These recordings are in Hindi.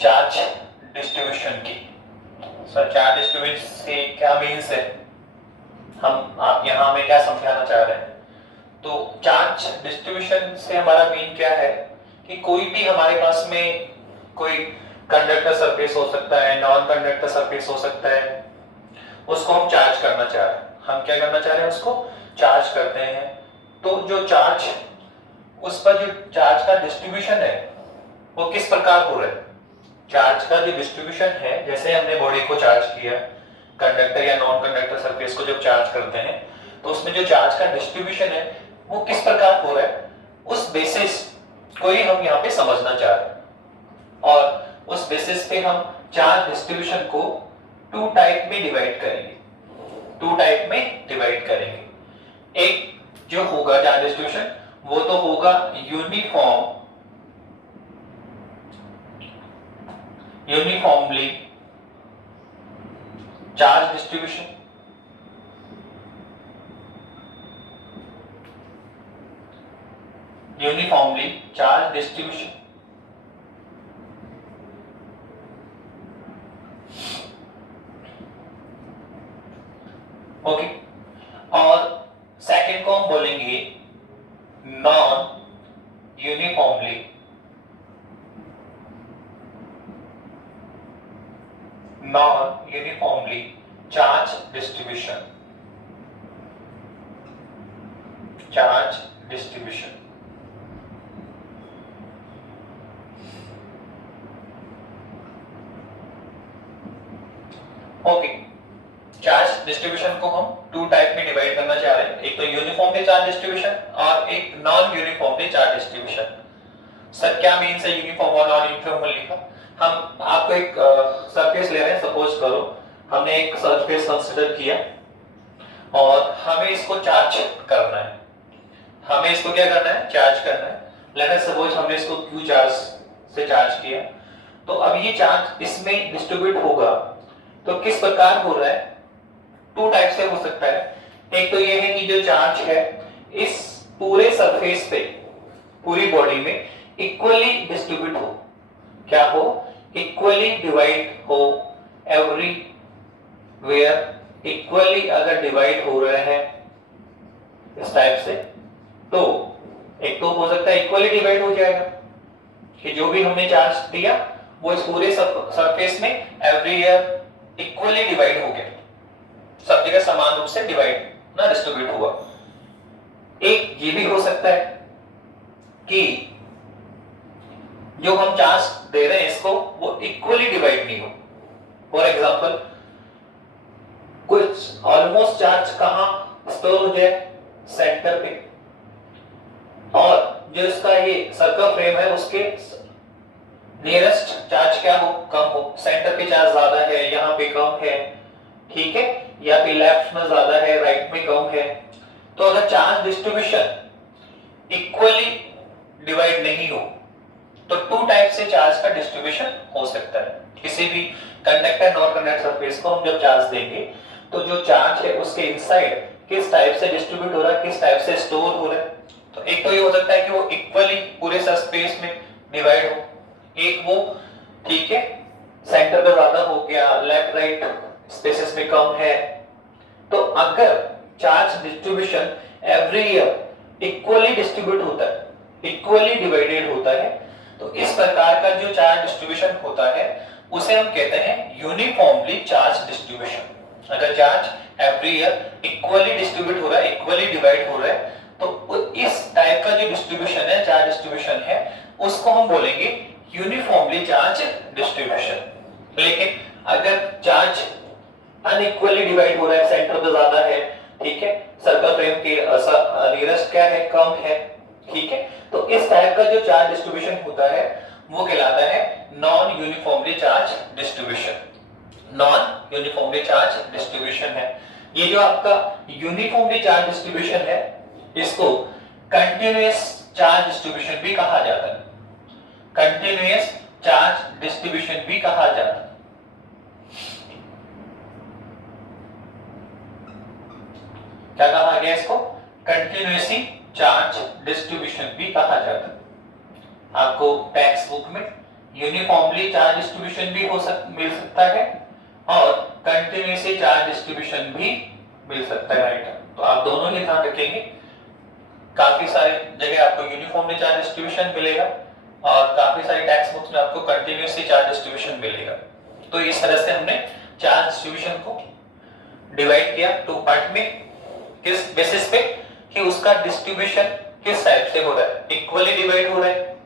चार्ज डिस्ट्रीब्यूशन की। सर चार्ज डिस्ट्रीब्यूशन से क्या मीन्स है, आप यहाँ हमें क्या समझाना चाह रहे हैं? तो चार्ज डिस्ट्रीब्यूशन से हमारा मीन क्या है कि कोई भी हमारे पास में कोई कंडक्टर सरफेस हो सकता है, नॉन कंडक्टर सरफेस हो सकता है, उसको हम चार्ज करना चाह रहे हैं। हम क्या करना चाह रहे हैं? उसको चार्ज करते हैं। तो जो चार्ज, उस पर जो चार्ज का डिस्ट्रीब्यूशन है वो किस प्रकार हो रहा है? चार्ज का जो डिस्ट्रीब्यूशन है, जैसे हमने बॉडी को चार्ज किया, कंडक्टर या नॉन कंडक्टर सरफेस को जब चार्ज करते हैं तो उसमें जो चार्ज का डिस्ट्रीब्यूशन है वो किस प्रकार हो रहा है, उस बेसिस को ही हम यहाँ पे समझना चाह रहे हैं। और उस बेसिस पे हम चार्ज डिस्ट्रीब्यूशन को टू टाइप में डिवाइड करेंगे। एक जो होगा चार्ज डिस्ट्रीब्यूशन वो तो होगा यूनिफॉर्मली चार्ज डिस्ट्रीब्यूशन, ओके। और सेकंड को हम बोलेंगे non uniformly charge distribution. Okay, charge distribution को हम टू टाइप में डिवाइड करना चाह रहे हैं, एक तो यूनिफॉर्मली चार्ज डिस्ट्रीब्यूशन और एक non uniformly charge distribution. Sir क्या मीन्स है यूनिफॉर्म और नॉन यूनिफॉर्मली का? हम आपको एक सरफेस ले रहे हैं, सपोज करो हमने एक सरफेस कंसीडर किया और हमें इसको चार्ज करना है। हमें इसको क्या करना है? चार्ज करना है। लेट अस सपोज हमने इसको Q चार्ज से चार्ज किया, तो अब ये चार्ज इसमें डिस्ट्रीब्यूट होगा तो किस प्रकार हो रहा है? टू टाइप से हो सकता है। एक तो ये है कि जो चार्ज है इस पूरे सरफेस पे, पूरी बॉडी में इक्वली डिस्ट्रीब्यूट हो। क्या हो? इक्वली डिवाइड हो, एवरीवेयर इक्वली अगर डिवाइड हो रहा है इस टाइप से, तो एक तो हो सकता है इक्वली डिवाइड हो जाएगा कि जो भी हमने चार्ज दिया वो इस पूरे सरफेस में एवरीवेयर इक्वली डिवाइड हो गया, सब जगह समान रूप से डिवाइड ना डिस्ट्रीब्यूट हुआ। एक ये भी हो सकता है कि जो हम चार्ज दे रहे हैं इसको वो इक्वली डिवाइड नहीं हो। फॉर एग्जांपल कुछ ऑलमोस्ट चार्ज कहां स्टोर हो जाए? सेंटर पे, और जो इसका ये सर्कल फ्रेम है उसके नियरेस्ट चार्ज क्या हो? कम हो। सेंटर पे चार्ज ज्यादा है, यहाँ पे कम है, ठीक है, या फिर लेफ्ट में ज्यादा है, राइट में कम है। तो अगर चार्ज डिस्ट्रीब्यूशन इक्वली डिवाइड नहीं हो तो टू टाइप से चार्ज का डिस्ट्रीब्यूशन हो सकता है। किसी भी कंडक्टर नॉन कंडक्टर सरफेस को हम जब चार्ज देंगे तो जो चार्ज है उसके इनसाइड किस टाइप से डिस्ट्रीब्यूट हो रहा है, किस टाइप से स्टोर हो रहा है। तो एक तो ये हो सकता है कि वो इक्वली पूरे सरफेस में डिवाइड हो, एक वो ठीक है सेंटर पे ज्यादा हो गया, लेफ्ट राइट स्पेसेस में कम है। तो अगर charge distribution every year equally distribute होता है, इक्वली डिवाइडेड होता है, तो इस प्रकार का जो चार्ज डिस्ट्रीब्यूशन होता है उसे हम कहते हैं यूनिफॉर्मली चार्ज डिस्ट्रीब्यूशन। अगर charge every year equally distribute हो रहा है, इक्वली डिवाइड हो रहा है, तो इस टाइप का जो डिस्ट्रीब्यूशन है, चार्ज डिस्ट्रीब्यूशन है, उसको हम बोलेंगे यूनिफॉर्मली चार्ज डिस्ट्रीब्यूशन। लेकिन अगर चार्ज अनइक्वली डिवाइड हो रहा है, सेंटर पे ज्यादा है, ठीक है, सर्कल फ्रेम के नियरेस्ट क्या है? कम है, ठीक है, तो इस टाइप का जो चार्ज डिस्ट्रीब्यूशन होता है वो कहलाता है non uniformly charge distribution. Non uniformly charge distribution है। ये जो आपका यूनिफॉर्मली चार्ज डिस्ट्रीब्यूशन है इसको कंटीन्यूअस चार्ज डिस्ट्रीब्यूशन भी कहा जाता है। कंटीन्यूअस चार्ज डिस्ट्रीब्यूशन भी कहा जाता है। क्या कहा गया इसको? कंटीन्यूअसली चार्ज डिस्ट्रीब्यूशन भी कहा जाता है। आपको टेक्स्ट बुक में यूनिफॉर्मली चार्ज डिस्ट्रीब्यूशन भी मिल सकता है और कंटिन्यूसली चार्ज डिस्ट्रीब्यूशन भी मिल सकता है, राइट। तो आप दोनों ही ध्यान रखेंगे। काफी सारी जगह आपको यूनिफॉर्मली चार्ज डिस्ट्रीब्यूशन मिलेगा और काफी सारी टेक्स्ट बुक्स में आपको कंटिन्यूसली चार्ज डिस्ट्रीब्यूशन मिलेगा। तो इस तरह से हमने चार्ज डिस्ट्रीब्यूशन को डिवाइड किया टू पार्ट में, किस बेसिस पे कि उसका डिस्ट्रीब्यूशन किस टाइप से हो रहा है, इक्वली डिवाइड हो रहा है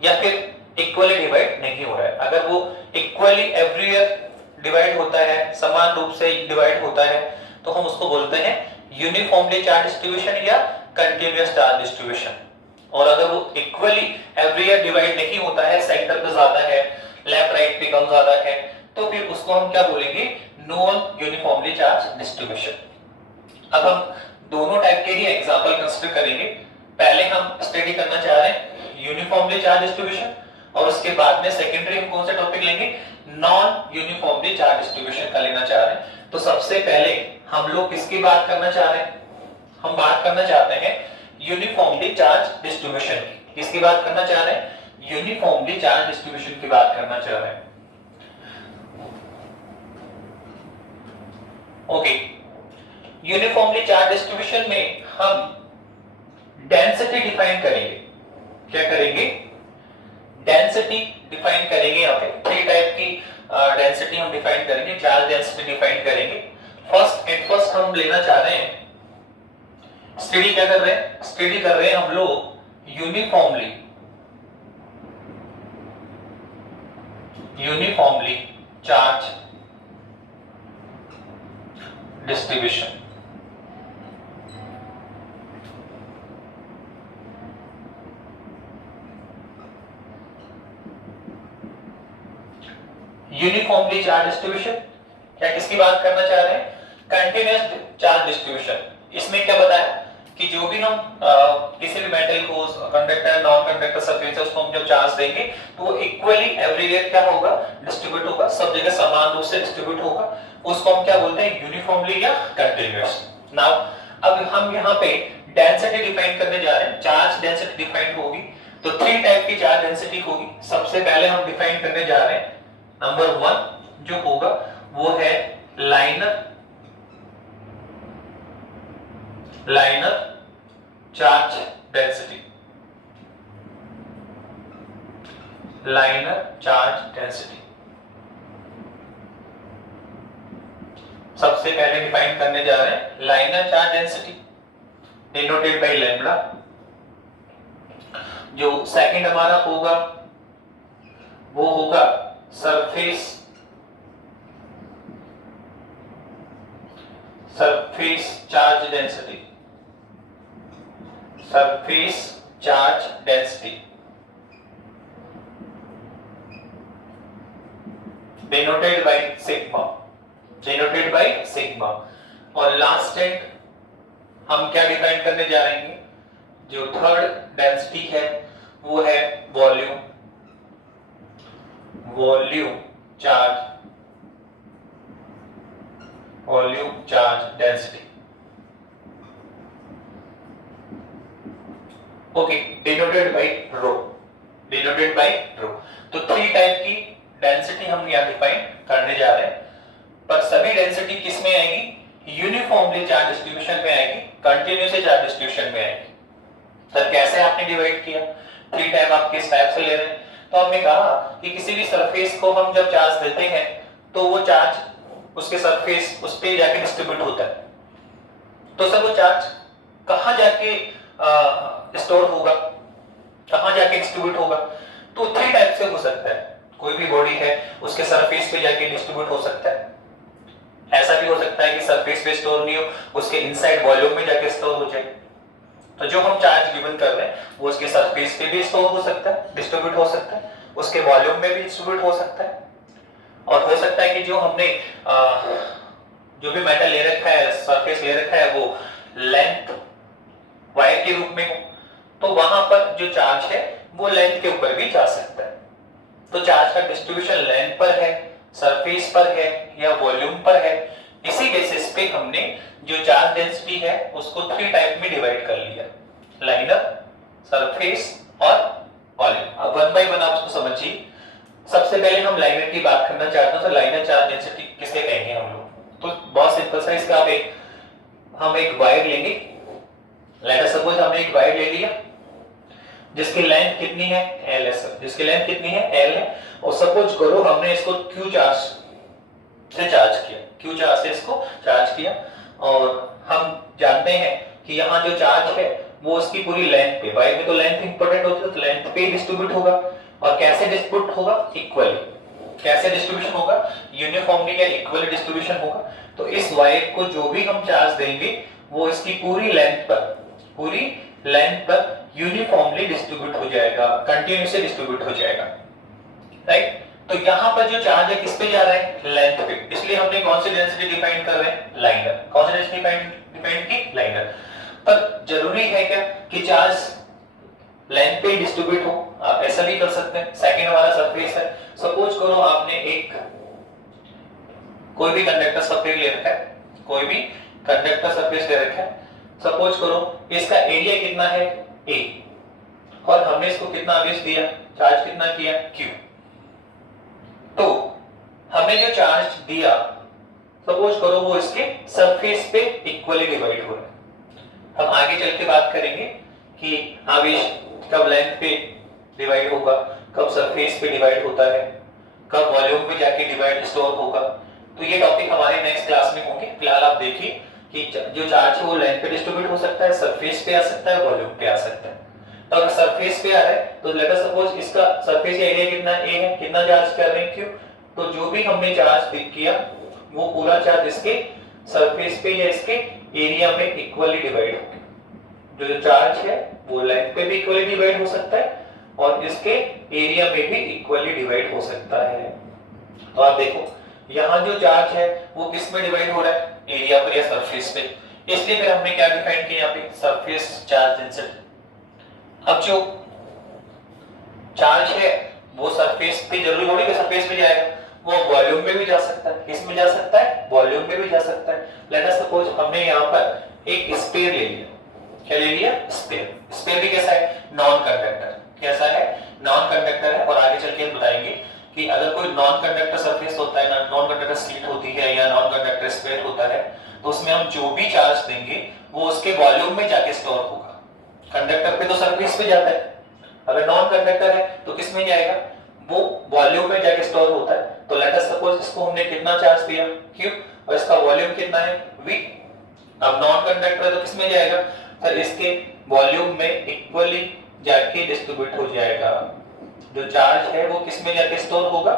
या फिर इक्वली डिवाइड नहीं हो रहा है। अगर वो इक्वली एवरीवेयर डिवाइड होता है, समान रूप से डिवाइड होता है, तो हम उसको बोलते हैं यूनिफॉर्मली चार्ज डिस्ट्रीब्यूशन या कंटीन्यूअस चार्ज डिस्ट्रीब्यूशन। और अगर वो इक्वली एवरीवेयर डिवाइड नहीं होता है, सेंटर पे ज्यादा है, लेफ्ट राइट पे कम ज्यादा है, तो फिर उसको हम क्या बोलेंगे, नॉन यूनिफॉर्मली चार्ज डिस्ट्रीब्यूशन। अब हम दोनों टाइप के ही एग्जांपल कंसीडर करेंगे। पहले हम स्टडी करना चाह रहे हैं यूनिफॉर्मली चार्ज डिस्ट्रीब्यूशन और उसके बाद में सेकेंडरी हम कौन सा टॉपिक लेंगे, नॉन यूनिफॉर्मली चार्ज डिस्ट्रीब्यूशन का लेना चाह रहे हैं। तो सबसे पहले हम लोग किसकी बात करना चाह रहे हैं, हम बात करना चाहते हैं यूनिफॉर्मली चार्ज डिस्ट्रीब्यूशन की। किसकी बात करना चाह रहे हैं, यूनिफॉर्मली चार्ज डिस्ट्रीब्यूशन की बात करना चाह रहे हैं। ओके, यूनिफॉर्मली चार्ज डिस्ट्रीब्यूशन में हम डेंसिटी डिफाइन करेंगे। क्या करेंगे, डेंसिटी डिफाइन करेंगे। यहाँ पे थ्री टाइप की डेंसिटी हम डिफाइन करेंगे, चार्ज डेंसिटी डिफाइन करेंगे। फर्स्ट हम लेना चाह रहे हैं, स्टडी क्या कर रहे हैं, स्टडी कर रहे हैं हम लोग uniformly charge distribution. Uniformly charge distribution क्या किसकी बात करना चाह रहे हैं, कंटीन्यूअस चार्ज डिस्ट्रीब्यूशन। इसमें क्या बताया कि जो भी हम किसी भी मेटल को, कंडक्टर नॉन कंडक्टर सरफेस है, उसको हम जब चार्ज देंगे तो वो इक्वली एवरीवेयर क्या होगा, डिस्ट्रीब्यूट होगा, सब जगह समान रूप से डिस्ट्रीब्यूट होगा। उसको हम क्या बोलते हैं, यूनिफॉर्मली या कंटीन्यूअस। नाउ अब हम यहाँ पे डेंसिटी डिफाइन करने जा रहे हैं, चार्ज डेंसिटी डिफाइन होगी। तो थ्री टाइप की चार्ज डेंसिटी होगी। सबसे पहले हम डिफाइन करने जा रहे हैं, नंबर 1 जो होगा वो है liner charge density. Liner charge density सबसे पहले डिफाइन करने जा रहे हैं, liner charge density denoted by lambda. जो सेकंड हमारा होगा वो होगा surface charge density, surface charge density denoted by sigma. और लास्ट एंड हम क्या डिफाइन करने जा रहे हैं, जो थर्ड डेंसिटी है वो है volume charge density. Okay, denoted by rho. तो थ्री टाइप की डेंसिटी हम यहां डिफाइन करने जा रहे हैं, पर सभी डेंसिटी किस में आएगी, यूनिफॉर्मली चार्ज डिस्ट्रीब्यूशन में आएगी, कंटीन्यूअस चार्ज डिस्ट्रीब्यूशन में आएगी। सर कैसे आपने डिवाइड किया, थ्री टाइप आप किस टाइप से ले रहे हैं। तो हमने कहा कि किसी भी सरफेस को हम जब चार्ज देते हैं तो वो चार्ज उसके सरफेस उस पे जाके डिस्ट्रीब्यूट होता है। तो सर वो चार्ज कहां जाके स्टोर होगा, कहां जाके डिस्ट्रीब्यूट होगा। तो थ्री टाइप से हो सकता है, कोई भी बॉडी है उसके सरफेस पे जाके डिस्ट्रीब्यूट हो सकता है। ऐसा भी हो सकता है कि सरफेस पे स्टोर नहीं हो, उसके इनसाइड वॉल्यूम में जाके स्टोर हो जाए। तो जो हम चार्ज गिवन कर रहे हैं वो उसके सरफेस पे भी स्टोर हो सकता है, डिस्ट्रीब्यूट हो सकता है, उसके वॉल्यूम में भी डिस्ट्रीब्यूट हो सकता है। और हो सकता है कि जो हमने जो भी मेटल ले रखा है, सरफेस ले रखा है, वो लेंथ वाई के रूप में हो, तो वहां पर जो चार्ज है वो लेंथ के ऊपर भी जा सकता है। तो चार्ज का डिस्ट्रीब्यूशन लेंथ पर है, सरफेस पर है या वॉल्यूम पर है। इसी बेसिस पे हमने जो चार्ज डेंसिटी है उसको थ्री टाइप में डिवाइड कर लिया, लाइनर, सरफेस और वॉल्यूम। अब वन बाय वन आप उसको समझिए। सबसे पहले हम लाइनर की बात करना चाहते हैं, तो लाइनर चार्ज डेंसिटी किसे कहेंगे हम लोग? तो बहुत सिंपल सा इसका हम एक वायर लेंगे। लेट अस सपोज हमने एक वायर ले लिया जिसकी लेंथ कितनी है L है सर, जिसकी लेंथ कितनी है L है, और सपोज करो हमने इसको Q चार्ज से चार्ज किया, Q चार्ज से इसको चार्ज किया, और हम जानते हैं कि यहाँ जो चार्ज है वो उसकी पूरी लेंथ पे, वायर में तो लेंथ इंपॉर्टेंट होती है, तो लेंथ पे डिस्ट्रीब्यूट होगा। और कैसे डिस्ट्रीब्यूट होगा? इक्वली। कैसे डिस्ट्रीब्यूशन होगा? यूनिफॉर्मली या इक्वली डिस्ट्रीब्यूशन होगा। तो इस वायर को जो भी हम चार्ज देंगे वो इसकी पूरी लेंथ पर यूनिफॉर्मली डिस्ट्रीब्यूट हो जाएगा, कंटिन्यूसली डिस्ट्रीब्यूट हो जाएगा, राइट। तो यहाँ पर जो चार्ज है किस पे जा रहा है? लेंथ पे। इसलिए हमने कौन सी डेंसिटी डिफाइन कर रहे हैं? लाइनर। कौन सी डेंसिटी डिफाइन की? लाइनर। पर जरूरी है क्या कि चार्ज लेंथ पे डिस्ट्रीब्यूट हो? आप ऐसा भी कर सकते हैं। सेकंड हमारा सरफेस है, सपोज करो आपने एक कोई भी कंडक्टर सरफेस ले रखा है, कोई भी कंडक्टर सरफेस ले रखा है, सपोज करो इसका एरिया कितना है A, और हमने इसको कितना आवेश दिया, चार्ज कितना किया Q। तो हमने जो चार्ज दिया सपोज करो वो इसके सरफेस पे इक्वली डिवाइड हो रहा है। हम आगे चल के बात करेंगे कि आवेश कब लेंथ पे डिवाइड होगा, कब सरफेस पे डिवाइड होता है, कब वॉल्यूम में जाके डिवाइड स्टोर होगा। तो ये टॉपिक हमारे नेक्स्ट क्लास में होंगे। फिलहाल आप देखिए कि जो चार्ज है वो लेंथ पे डिस्ट्रीब्यूट हो सकता है, सरफेस पे आ सकता है, वॉल्यूम पे आ सकता है। तो अगर सरफेस पे आ रहा है तो लेट अस सपोज इसका सरफेस एरिया कितना A है, कितना चार्ज कर रहे हैं Q। तो जो भी हमने चार्ज किया वो पूरा चार्ज इसके सरफेस पे या इसके एरिया में इक्वली डिवाइड होगा। जो चार्ज है वो लेंथ पे भी इक्वली डिवाइड हो सकता है और इसके एरिया में भी इक्वली डिवाइड हो सकता है। तो आप देखो यहाँ जो चार्ज है वो किस में डिवाइड हो रहा है? एरिया पर या सरफेस पे। इसलिए फिर हमने क्या डिफाइन किया यहाँ पे? Surface charge density. अब जो चार्ज है वो सरफेस पे जरूरी थोड़ी कि सरफेस पे जाएगा, वो वॉल्यूम में भी जा सकता है। किस में जा सकता है? वॉल्यूम में भी जा सकता है। लेट अस सपोज हमने यहाँ पर एक स्फीयर ले लिया। क्या ले लिया? स्फीयर। स्फीयर भी कैसा है? Non conductor. कैसा है? नॉन कंडक्टर है। और आगे चल के हम बताएंगे कि अगर कोई नॉन कंडक्टर सरफेस होता है, नॉन कंडक्टर स्लीट होती है या नॉन कंडक्टर स्फीयर होता है, तो उसमें हम जो भी चार्ज देंगे वो उसके वॉल्यूम में जाके स्टोर होगा। कंडक्टर पे तो सरफेस पे जाता है, अगर नॉन कंडक्टर है तो किस में जाएगा? वो वॉल्यूम में जाके स्टोर होता है। तो लेट अस सपोज इसको हमने कितना चार्ज दिया Q, और इसका वॉल्यूम कितना है V। अब नॉन कंडक्टर तो किस में जाएगा? सर इसके वॉल्यूम में इक्वली जाके डिस्ट्रीब्यूट हो जाएगा। जो चार्ज है वो किस में जाके स्टोर होगा?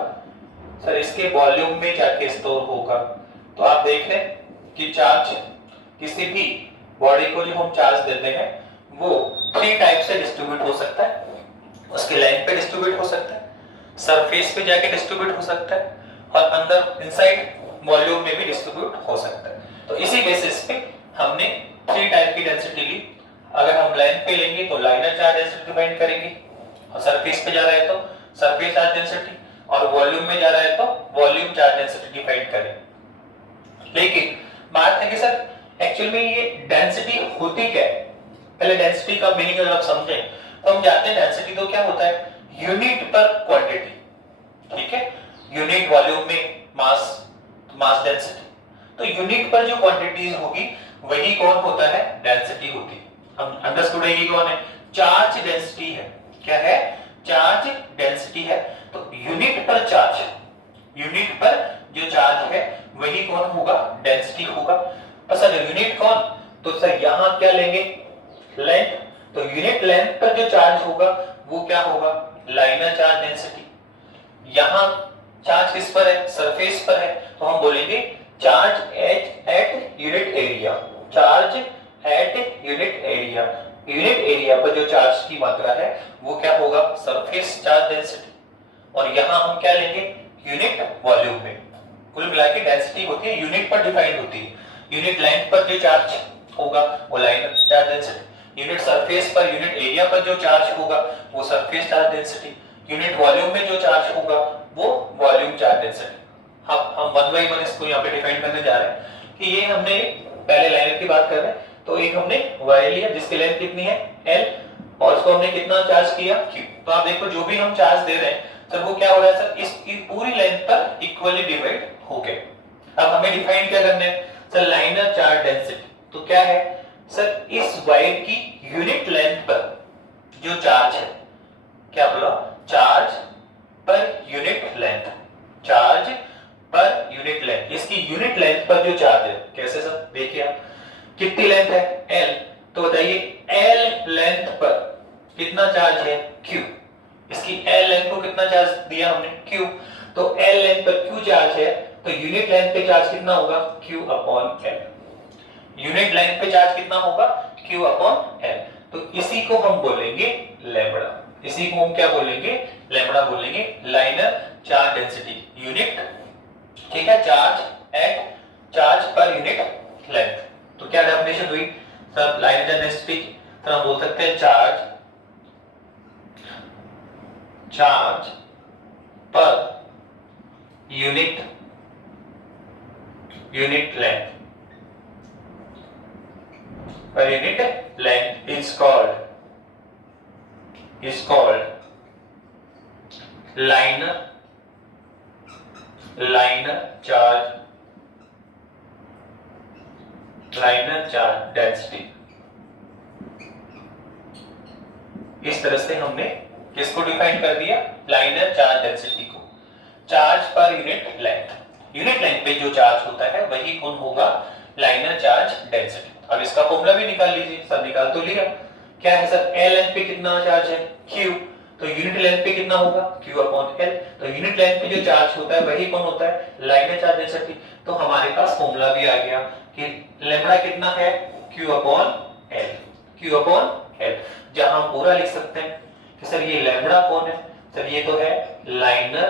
सर इसके वॉल्यूम में जाके स्टोर होगा। तो आप देख रहे हैं कि चार्ज किसी भी बॉडी को जो हम चार्ज देते हैं वो 3 टाइप से डिस्ट्रीब्यूट हो सकता है। उसके लेंथ पे डिस्ट्रीब्यूट हो सकता है, सरफेस पे जाके डिस्ट्रीब्यूट हो सकता है, और अंदर इनसाइड वॉल्यूम में भी डिस्ट्रीब्यूट हो सकता है। तो इसी बेसिस पे हमने 3 टाइप की डेंसिटी ली। अगर हम लेंथ पे लेंगे तो लाइनर चार्ज डेंसिटी डिफाइन करेंगे, और सरफेस पे जा रहा है तो सरफेस चार्ज डेंसिटी, और वॉल्यूम में जा रहा है तो वॉल्यूम चार्ज डेंसिटी डिफाइन करेंगे। लेकिन बात है कि सर एक्चुअल में ये डेंसिटी होती क्या है? पहले डेंसिटी का मीनिंग अगर आप समझें तो हम जानते हैं डेंसिटी तो क्या होता है? यूनिट पर क्वांटिटी, ठीक है। यूनिट वॉल्यूम में मास डेंसिटी। तो यूनिट पर जो क्वांटिटीज होगी वही कौन होता है? डेंसिटी होती है। हम अंडरस्टूड है कि कौन है? चार्ज डेंसिटी है। क्या है? चार्ज डेंसिटी है। तो यूनिट पर चार्ज, यूनिट पर जो चार्ज है वही कौन होगा? डेंसिटी होगा। और सर यूनिट कौन? तो सर यहां क्या लेंगे? लेंथ। तो यूनिट लेंथ पर जो चार्ज होगा वो क्या होगा? Liner charge density. यहां चार्ज किस पर है? सरफेस पर है, तो हम बोलेंगे charge at unit area. Charge at unit area. Unit area पर जो चार्ज की मात्रा है वो क्या होगा? Surface charge density. और यहां हम क्या लेंगे? यूनिट वॉल्यूम में। कुल मिलाकर डेंसिटी होती है यूनिट पर डिफाइंड होती है। यूनिट लेंथ पर जो चार्ज होगा वो liner charge density, unit surface पर, यूनिट एरिया पर जो चार्ज होगा वो surface charge density, unit volume में जो चार्ज होगा वो वॉल्यूम चार्ज डेंसिटी। अब हम वन बाय वन इसको यहाँ पे डिफाइन करने जा रहे हैं कि ये हमने पहले लाइनर की बात कर रहे हैं, तो एक हमने वायर लिया जिसकी लेंथ कितनी है L, और उसको हमने कितना चार्ज किया q। तो आप देखो जो भी हम चार्ज दे रहे हैं सर वो क्या हो रहा है सर, इस पूरी लेंथ पर इक्वली डिवाइड हो गया। अब हमें डिफाइन क्या करना है सर, लाइनर चार्ज डेंसिटी। तो क्या है सर, इस वायर की यूनिट लेंथ पर जो चार्ज है, क्या बोला, charge per unit length, charge per unit length, इसकी यूनिट लेंथ पर जो चार्ज है, कैसे सर, देखिए आप कितनी लेंथ है l, तो बताइए l लेंथ पर कितना चार्ज है q, इसकी l लेंथ को कितना चार्ज दिया हमने q, तो l लेंथ पर q चार्ज है तो यूनिट लेंथ पे चार्ज कितना होगा q upon l, unit length पे चार्ज कितना होगा q अपॉन l। तो इसी को हम बोलेंगे लैम्बडा, इसी को हम क्या बोलेंगे, लैम्बडा बोलेंगे, लाइनर चार्ज डेंसिटी यूनिट, ठीक है, चार्ज पर यूनिट लेंथ। तो क्या डेफिनेशन हुई सर, लाइनर डेंसिटी सर हम बोल सकते हैं charge per unit length, per unit length is called liner charge density। इस तरह से हमने किसको डिफाइन कर दिया, लाइनर चार्ज डेंसिटी को, चार्ज पर यूनिट लेंथ पे जो चार्ज होता है वही कौन होगा, लाइनर चार्ज डेंसिटी। अब इसका फॉर्मूला भी निकाल लीजिए, सब निकाल तो लिया, क्या है सर, l लेंथ पे कितना चार्ज है q, तो यूनिट लेंथ पे कितना होगा q अपॉन l, तो यूनिट लेंथ पे जो चार्ज होता है वही कौन होता है, लाइनर चार्ज डेंसिटी। तो हमारे पास फॉर्मूला भी आ गया कि लैम्बडा कितना है q अपॉन l, जहां हम पूरा लिख सकते हैं कि सर ये लैम्बडा कौन है, सर ये तो है लाइनर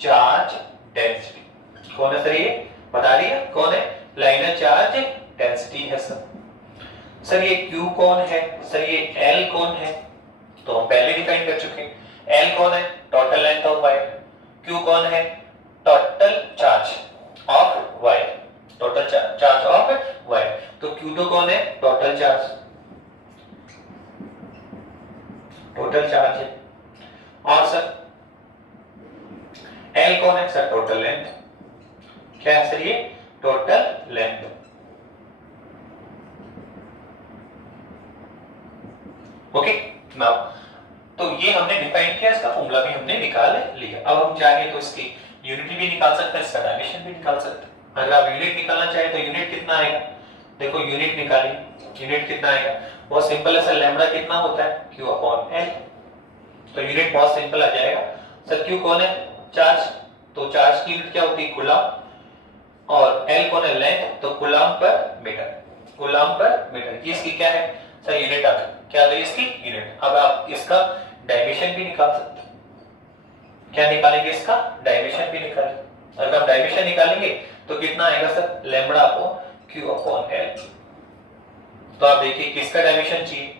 चार्ज डेंसिटी। कौन है सर, ये बता दिया कौन है, लाइनर चार्ज डेंसिटी है सर ये Q कौन है, सर ये L कौन है, तो हम पहले डिफाइन कर चुके हैं। L कौन है, total length of wire, Q कौन है, total charge of wire, total charge of wire, तो Q तो कौन है, टोटल चार्ज है, और सर L कौन है सर, टोटल लेंथ, क्या है सर, ये टोटल लेंथ। ओके नाउ, तो ये हमने डिफाइन किया, इसका फॉर्मूला भी हमने निकाल लिया। अब हम चाहें तो इसकी यूनिटी भी निकाल सकते हैं, इसका डायमेंशन भी निकाल सकते हैं। अगर आप यूनिट निकालना चाहें तो यूनिट कितना आएगा, देखो यूनिट निकालिए, यूनिट कितना आएगा, बहुत सिंपल है सर, लैम्बडा कितना होता है q अपॉन l, तो यूनिट बहुत सिंपल आ जाएगा। सर q कौन है, चार्ज, तो चार्ज की यूनिट क्या होती है, कूलम, और l कौन है, लेंथ, तो कूलम पर मीटर, इसकी क्या है सर, यूनिट आ गई, क्या है इसकी यूनिट। अब आप इसका डायमेंशन भी निकाल सकते हैं, क्या निकालेंगे, इसका डायमेंशन भी निकालेंगे। अगर आप डायमेंशन निकालेंगे तो कितना आएगा sir, lambda upon q upon l। तो आप देखिए किसका डायमेंशन चाहिए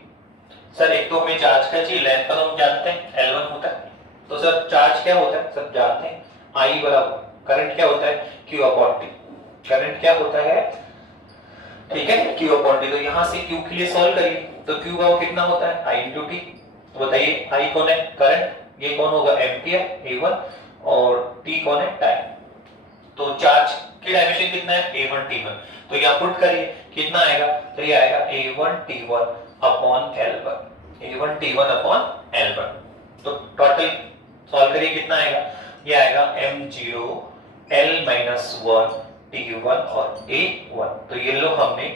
सर, एक तो हमें चार्ज का चाहिए, लेंथ का तो हम जानते हैं L1 होता है, तो सर चार्ज क्या होता है, सब जानते हैं I बराबर करंट क्या होता है Q अपॉन T, करंट क्या होता है, ठीक है, Q अपॉन T। तो यहां से Q के लिए सॉल्व करिए, तो Q का कितना होता है I इंटू T, तो बताइए I कौन है, करंट, ये कौन होगा, एम्पियर A1, और T कौन है, टाइम। तो चार्ज की डायमेंशन कितना है, A1 T1, तो यहां पुट करिए कितना आएगा, तो ये आएगा A1 T1 upon L1, A1 T1 upon L1। तो टोटल सॉल्व करिए कितना आएगा, ये आएगा M0 L-1 T1 और A1। तो ये लो हमने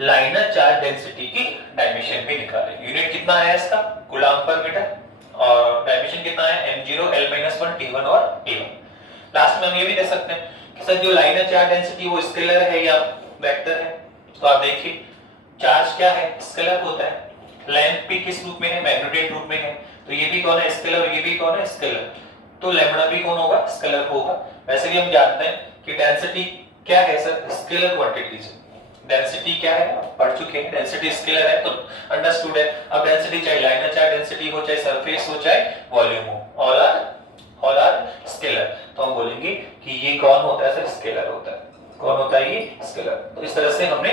लाइनर चार्ज डेंसिटी की डायमेंशन भी निकाले, यूनिट कितना है इसका, कूलम पर मीटर, और डायमेंशन कितना है M0 L-1 T1 और A1। लास्ट में हम ये भी देख सकते हैं कि सर जो लाइनर चार्ज डेंसिटी वो स्केलर है या वेक्टर है, तो आप देखिए चार्ज क्या है, स्केलर होता है, लेंथ भी किस रूप में है, मैग्नीट्यूड रूप में है, तो ये भी कौन है, स्केलर, और ये भी कौन है, स्केलर, तो लैम्बडा भी कौन होगा, स्केलर होगा। वैसे भी हम जानते हैं कि डेंसिटी क्या है सर, स्केलर क्वांटिटीज, डेंसिटी क्या है, पढ़ चुके हैं, डेंसिटी स्केलर है तो अंडरस्टूड है। अब डेंसिटी चाहे लाइनर चाहे डेंसिटी हो, चाहे सरफेस हो, चाहे वॉल्यूम हो, ऑल आर स्केलर, तो हम बोलेंगे कि ये कौन होता है सर, स्केलर होता है, कौन होता है, ये स्केलर। तो इस तरह से हमने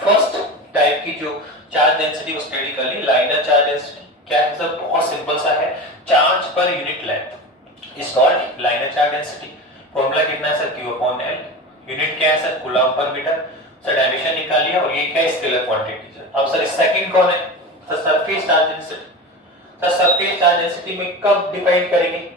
फर्स्ट टाइप की जो चार्ज डेंसिटी को स्टडी कर ली। लाइनर चार्ज डेंसिटी क्या है सर, बहुत सिंपल सा है, charge per unit length is called liner charge density. Formula कितना है sir, Q upon L। Unit क्या है सर, कूलम्ब पर मीटर। सर डायमेंशन निकाल लिया, और ये क्या है, स्केलर क्वांटिटी है। अब सर सेकंड कौन है sir, surface charge density. Sir surface charge density में कब डिफाइन करेंगे,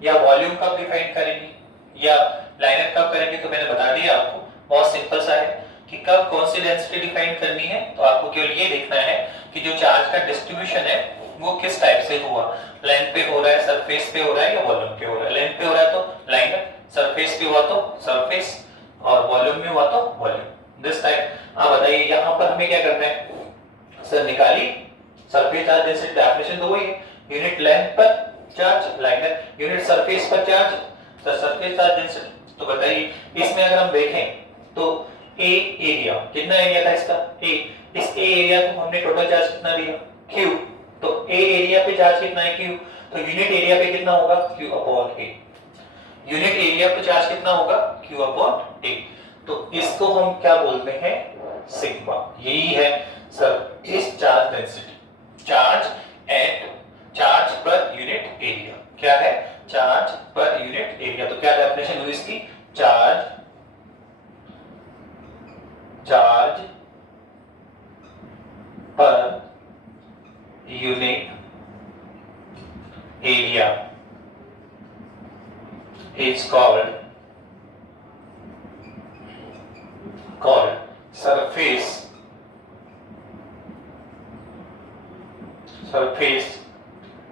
या वॉल्यूम कब डिफाइन करेंगे, या लाइनर कब करेंगे, तो मैंने बता दिया आपको, बहुत सिंपल सा है कि कब कौन सी डेंसिटी डिफाइन करनी है। तो आपको केवल ये देखना है कि जो चार्ज का डिस्ट्रीब्यूशन है वो किस टाइप से हुआ, लेंथ पे हो रहा है, सरफेस पे हो रहा है, या वॉल्यूम पे हो रहा है। लेंथ पे हो रहा है तो लाइनर, सरफेस पे हुआ तो सरफेस, और वॉल्यूम में हुआ तो वॉल्यूम। This type. अब बताइए यहाँ पर हमें क्या करना है सर, निकाली सरफेस चार्ज डेंसिटी, डेफिनेशन तो वही है, यूनिट लेंथ पर चार्ज, लाइनर यूनिट सरफेस पर charge. Sir surface charge density, तो बताइए इसमें अगर हम देखें तो ए एरिया, कितना एरिया था इसका, ए, इस ए एरिया को हमने टोटल चार्ज कितना दिया, क्यू। तो ए एरिया पे चार्ज कितना है, क्यू। तो यूनिट एरिया पे कितना होगा, क्यू अपॉन ए। यूनिट एरिया पे चार्ज कितना होगा, क्यू अपॉन ए। तो इसको हम क्या बोलते हैं, सिग्मा। यही है सर इस charge density, charge per unit area. क्या है, चार्ज पर यूनिट एरिया। तो क्या डेफिनेशन हुई इसकी, charge per unit area is called surface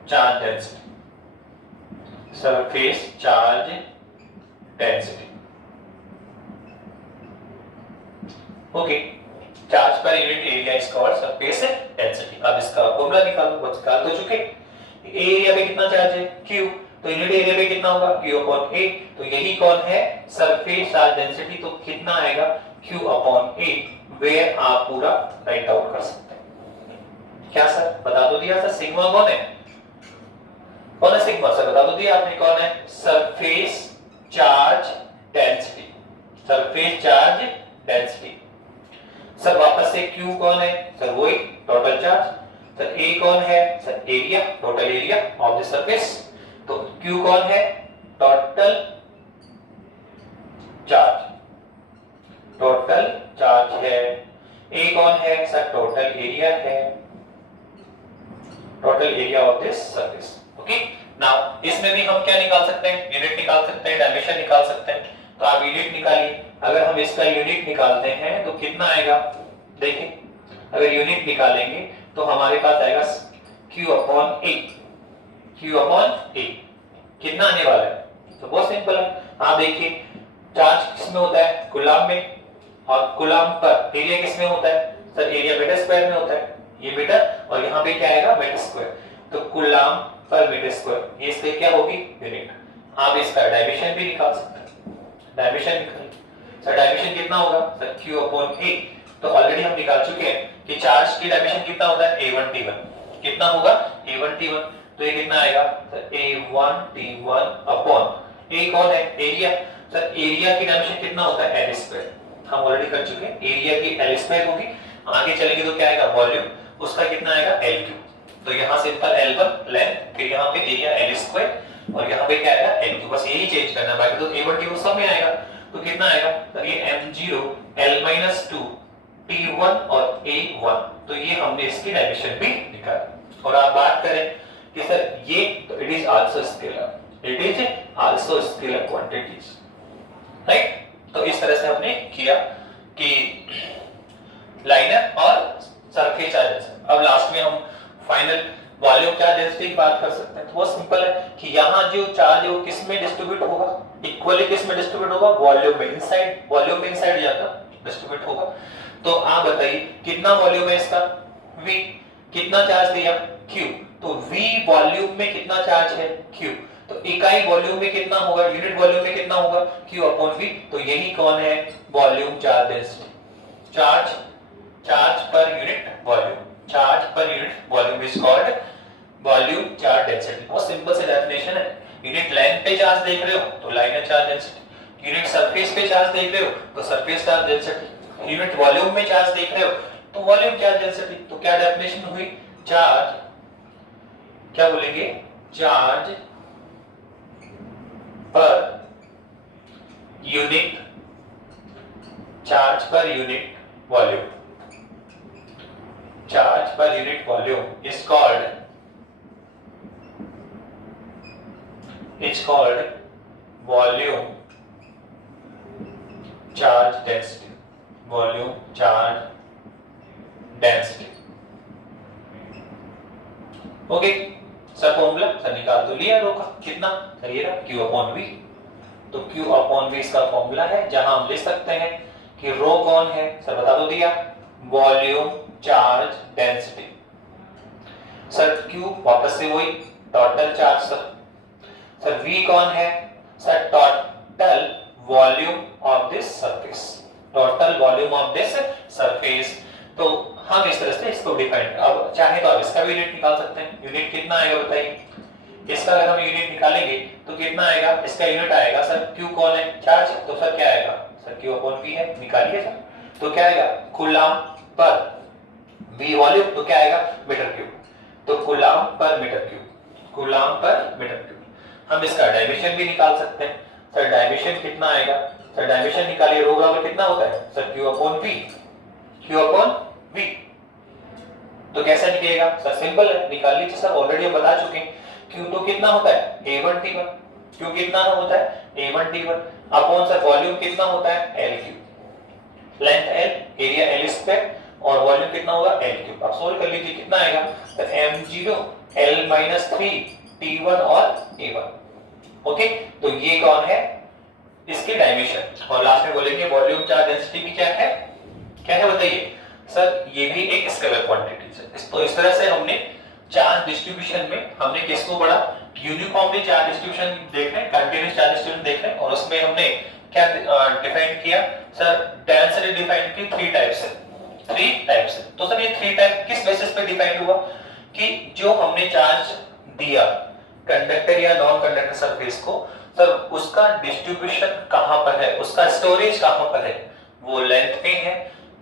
charge density, surface charge density। Okay, charge per unit area is called surface density. अब इसका फॉर्मूला निकालो, वो निकाल दो चुके। एरिया पे कितना चार्ज है, क्यू, तो यूनिट एरिया पे कितना होगा, Q अपॉन A। तो यही कौन है, सरफेस चार्ज डेंसिटी। तो कितना आएगा, Q अपॉन A, वेयर आप पूरा राइट आउट कर सकते हैं। क्या सर, बता दो दिया सर, सिग्मा कौन है, कौन है सिग्मा, सर बता दो दिया आपने, कौन है, surface charge density, surface charge density. Sir वापस से Q कौन है, सर वही टोटल चार्ज। सर A कौन है, sir area, total area of the surface. तो Q कौन है, टोटल चार्ज है। A कौन है सर, टोटल एरिया है, total area of this surface. Okay, now इसमें भी हम क्या निकाल सकते हैं, यूनिट निकाल सकते हैं, डायमेंशन निकाल सकते हैं। तो आप यूनिट निकालिए। अगर हम इसका यूनिट निकालते हैं तो कितना आएगा, देखिए अगर यूनिट निकालेंगे तो हमारे पास आएगा Q upon A, Q upon A कितना आने वाला है। तो बहुत सिंपल है, आप देखिए चार्ज किसमें होता है, कूलम्ब में, और कूलम्ब पर एरिया किसमें होता है सर, एरिया मीटर स्क्वायर में होता है, ये मीटर, और यहाँ पे क्या आएगा, मीटर स्क्वायर। तो कूलम्ब पर मीटर स्क्वायर, ये इसलिए क्या होगी, यूनिट। आप इसका डायमेंशन भी निकाल सकते हैं, डायमेंशन निकालिए सर, डायमेंशन कितना होगा सर, Q अपॉन A। तो ऑलरेडी हम निकाल चुके हैं कि चार्ज की डायमेंशन कितना होता है, A1T1, कितना होगा, A1T1। तो ये कितना आएगा सर, A1T1 अपॉन A कौन है, एरिया। सर एरिया की डायमेंशन कितना होता है, L स्क्वायर, हम ऑलरेडी कर चुके हैं, एरिया की L स्क्वायर होगी। आगे चलेंगे तो क्या आएगा, वॉल्यूम, उसका कितना आएगा, L3। तो यहाँ से L1 लेंथ, फिर यहाँ पे एरिया L स्क्वायर, और यहाँ पे क्या आएगा, L2। बस यही चेंज करना, बाकी तो A1T1 सब में आएगा। तो कितना आएगा, तो ये M0 L-2 T1 और A1। तो ये हमने इसकी डायमेंशन भी निकाली। और आप बात करें कि सर ये, तो it is also scalar, it is also scalar quantities, right. तो इस तरह से हमने किया कि लाइनर और सरफेस चार्जेस। अब लास्ट में हम फाइनल वॉल्यूम चार्ज डेंसिटी की बात कर सकते हैं। तो वो सिंपल है कि यहाँ जो चार्ज है वो किस में डिस्ट्रीब्यूट होगा, इक्वली किस में डिस्ट्रीब्यूट होगा, वॉल्यूम में, इनसाइड, वॉल्यूम में इनसाइड जाकर डिस्ट्रीब्यूट होगा। तो आप बताइए कितना वॉल्यूम है इसका, V, कितना चार्ज दिया, Q। तो V वॉल्यूम में कितना चार्ज है, Q। तो इकाई वॉल्यूम में कितना होगा, यूनिट वॉल्यूम में कितना होगा, Q अपॉन V। तो यही कौन है, volume charge density, charge per unit volume, charge per unit volume is called volume charge density. बहुत सिंपल सी डेफिनेशन है। यूनिट लेंथ पे चार्ज देख रहे हो तो liner charge density, unit surface पे चार्ज देख रहे हो तो surface charge density, unit volume में चार्ज देख रहे हो तो वॉल्यूम चार्ज डेंसिटी, तो क्या डेफिनेशन हुई, चार्ज, क्या बोलेंगे, charge per unit, charge per unit volume, charge per unit volume is called volume charge density, volume charge density. Okay sir, formula sir निकाल तो लिया रो का, कितना सर ये रहा Q अपॉन V, तो Q अपॉन V इसका फॉर्मूला है, जहां हम लिख सकते हैं कि रो कौन है सर बता दो दिया, volume charge density. Sir Q वापस से वही टोटल चार्ज सर V कौन है sir, total volume of this surface, total volume of this surface. तो हम इस तरह से इसको डिफाइन, अब चाहे तो आप इसका भी यूनिट निकाल सकते हैं, यूनिट कितना आएगा बताइए, इसका अगर हम यूनिट निकालेंगे तो कितना आएगा, इसका यूनिट आएगा सर Q कौन है, चार्ज, तो सर क्या आएगा सर Q अपॉन V है, निकालिए सर, तो क्या आएगा कूलाम पर V वॉल्यूम, तो क्या आएगा मीटर क्यूब, तो कूलाम पर मीटर क्यूब, कूलाम पर मीटर क्यूब। हम इसका डायमेंशन भी निकाल सकते हैं सर, डायमेंशन कितना आएगा सर, डायमेंशन निकालिए, रो बराबर कितना होता है sir Q upon V, Q upon V, तो कैसा निकलेगा सर, सिंपल है, निकाल लीजिए सर, ऑलरेडी हम बता चुके हैं Q2 कितना होता है A1T1, Q कितना होता है A1T1 अपॉन सर वॉल्यूम कितना होता है L3, length L, area L square और वॉल्यूम कितना होगा L3। अब सोल्व कर लीजिए कितना आएगा सर m0 L-3 T1 और A1। ओके, तो ये कौन है इसके डायमेंशन, और लास्ट में बोलेंगे वॉल्यूम चार्ज डेंसिटी भी क्या है बताइए सर, ये भी एक स्केलर क्वांटिटी है। तो इस तरह से हमने चार्ज डिस्ट्रीब्यूशन में हमने किसको पढ़ा, यूनिफॉर्मली चार्ज डिस्ट्रीब्यूशन देख रहे हैं, कंटीन्यूअस चार्ज डिस्ट्रीब्यूशन देख रहे हैं, और उसमें हमने क्या डिफाइन किया सर, डेंसिटी डिफाइन की थ्री टाइप्स है। तो सर ये थ्री टाइप किस बेसिस पे डिफाइन हुआ कि जो हमने चार्ज दिया कंडक्टर या नॉन कंडक्टर सरफेस को, सर उसका डिस्ट्रीब्यूशन कहां पर है, उसका स्टोरेज कहां पर है, वो लेंथ में है,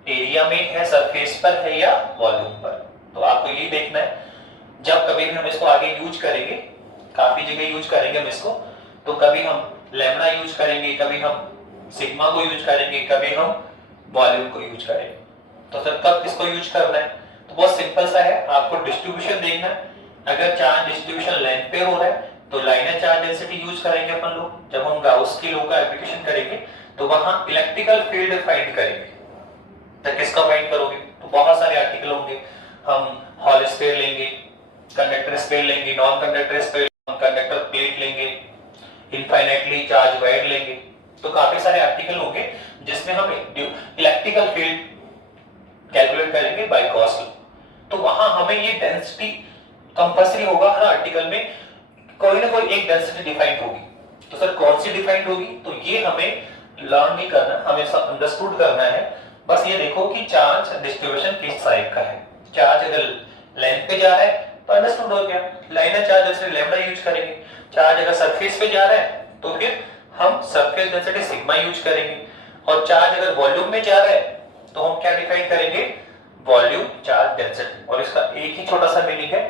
एरिया में है, सरफेस पर है या वॉल्यूम पर। तो आपको ये देखना है, जब कभी भी हम इसको आगे यूज करेंगे, काफी जगह यूज करेंगे हम इसको, तो कभी हम लैम्डा यूज करेंगे, कभी हम सिग्मा को यूज करेंगे, कभी हम वॉल्यूम को यूज करेंगे। तो सर कब इसको यूज करना है, तो बहुत सिंपल सा है, आपको डिस्ट्रीब्यूशन देखना है। अगर चार्ज डिस्ट्रीब्यूशन लेंथ पे हो रहा है तो लाइनर चार्ज डेंसिटी यूज करेंगे अपन लोग। जब हम गाउस की लॉ का एप्लीकेशन करेंगे तो वहां इलेक्ट्रिकल फील्ड फाइंड करेंगे, तो किसका फाइंड करोगे, तो बहुत सारे आर्टिकल होंगे, हम हॉल स्फीयर लेंगे, कंडक्टर स्फीयर लेंगे, non conductor sphere, conductor plate लेंगे, इनफाइनाइटली चार्ज वायर लेंगे, तो काफी सारे आर्टिकल होंगे जिसमें हम इलेक्ट्रिकल फील्ड कैलकुलेट करेंगे बाय गॉस लॉ। तो वहां हमें ये डेंसिटी कंपल्सरी होगा, हर आर्टिकल में कोई ना कोई एक डेंसिटी डिफाइंड होगी। तो सर कौन सी डिफाइंड होगी, तो ये हमें लर्न नहीं करना, हमें सब अंडरस्टूड करना है। बस ये देखो कि चार्ज डिस्ट्रीब्यूशन किस टाइप का है, चार्ज अगर लेंथ पे जा रहा है तो अंडरस्टूड हो गया, लाइनर चार्ज जैसे लैम्डा यूज करेंगे। चार्ज अगर सरफेस पे जा रहा है तो फिर हम सरफेस डेंसिटी सिग्मा यूज करेंगे, और चार्ज अगर वॉल्यूम में जा रहा है तो हम क्या डिफाइन करेंगे, वॉल्यूम चार्ज डेंसिटी। और इसका एक ही छोटा सा मीनिंग है,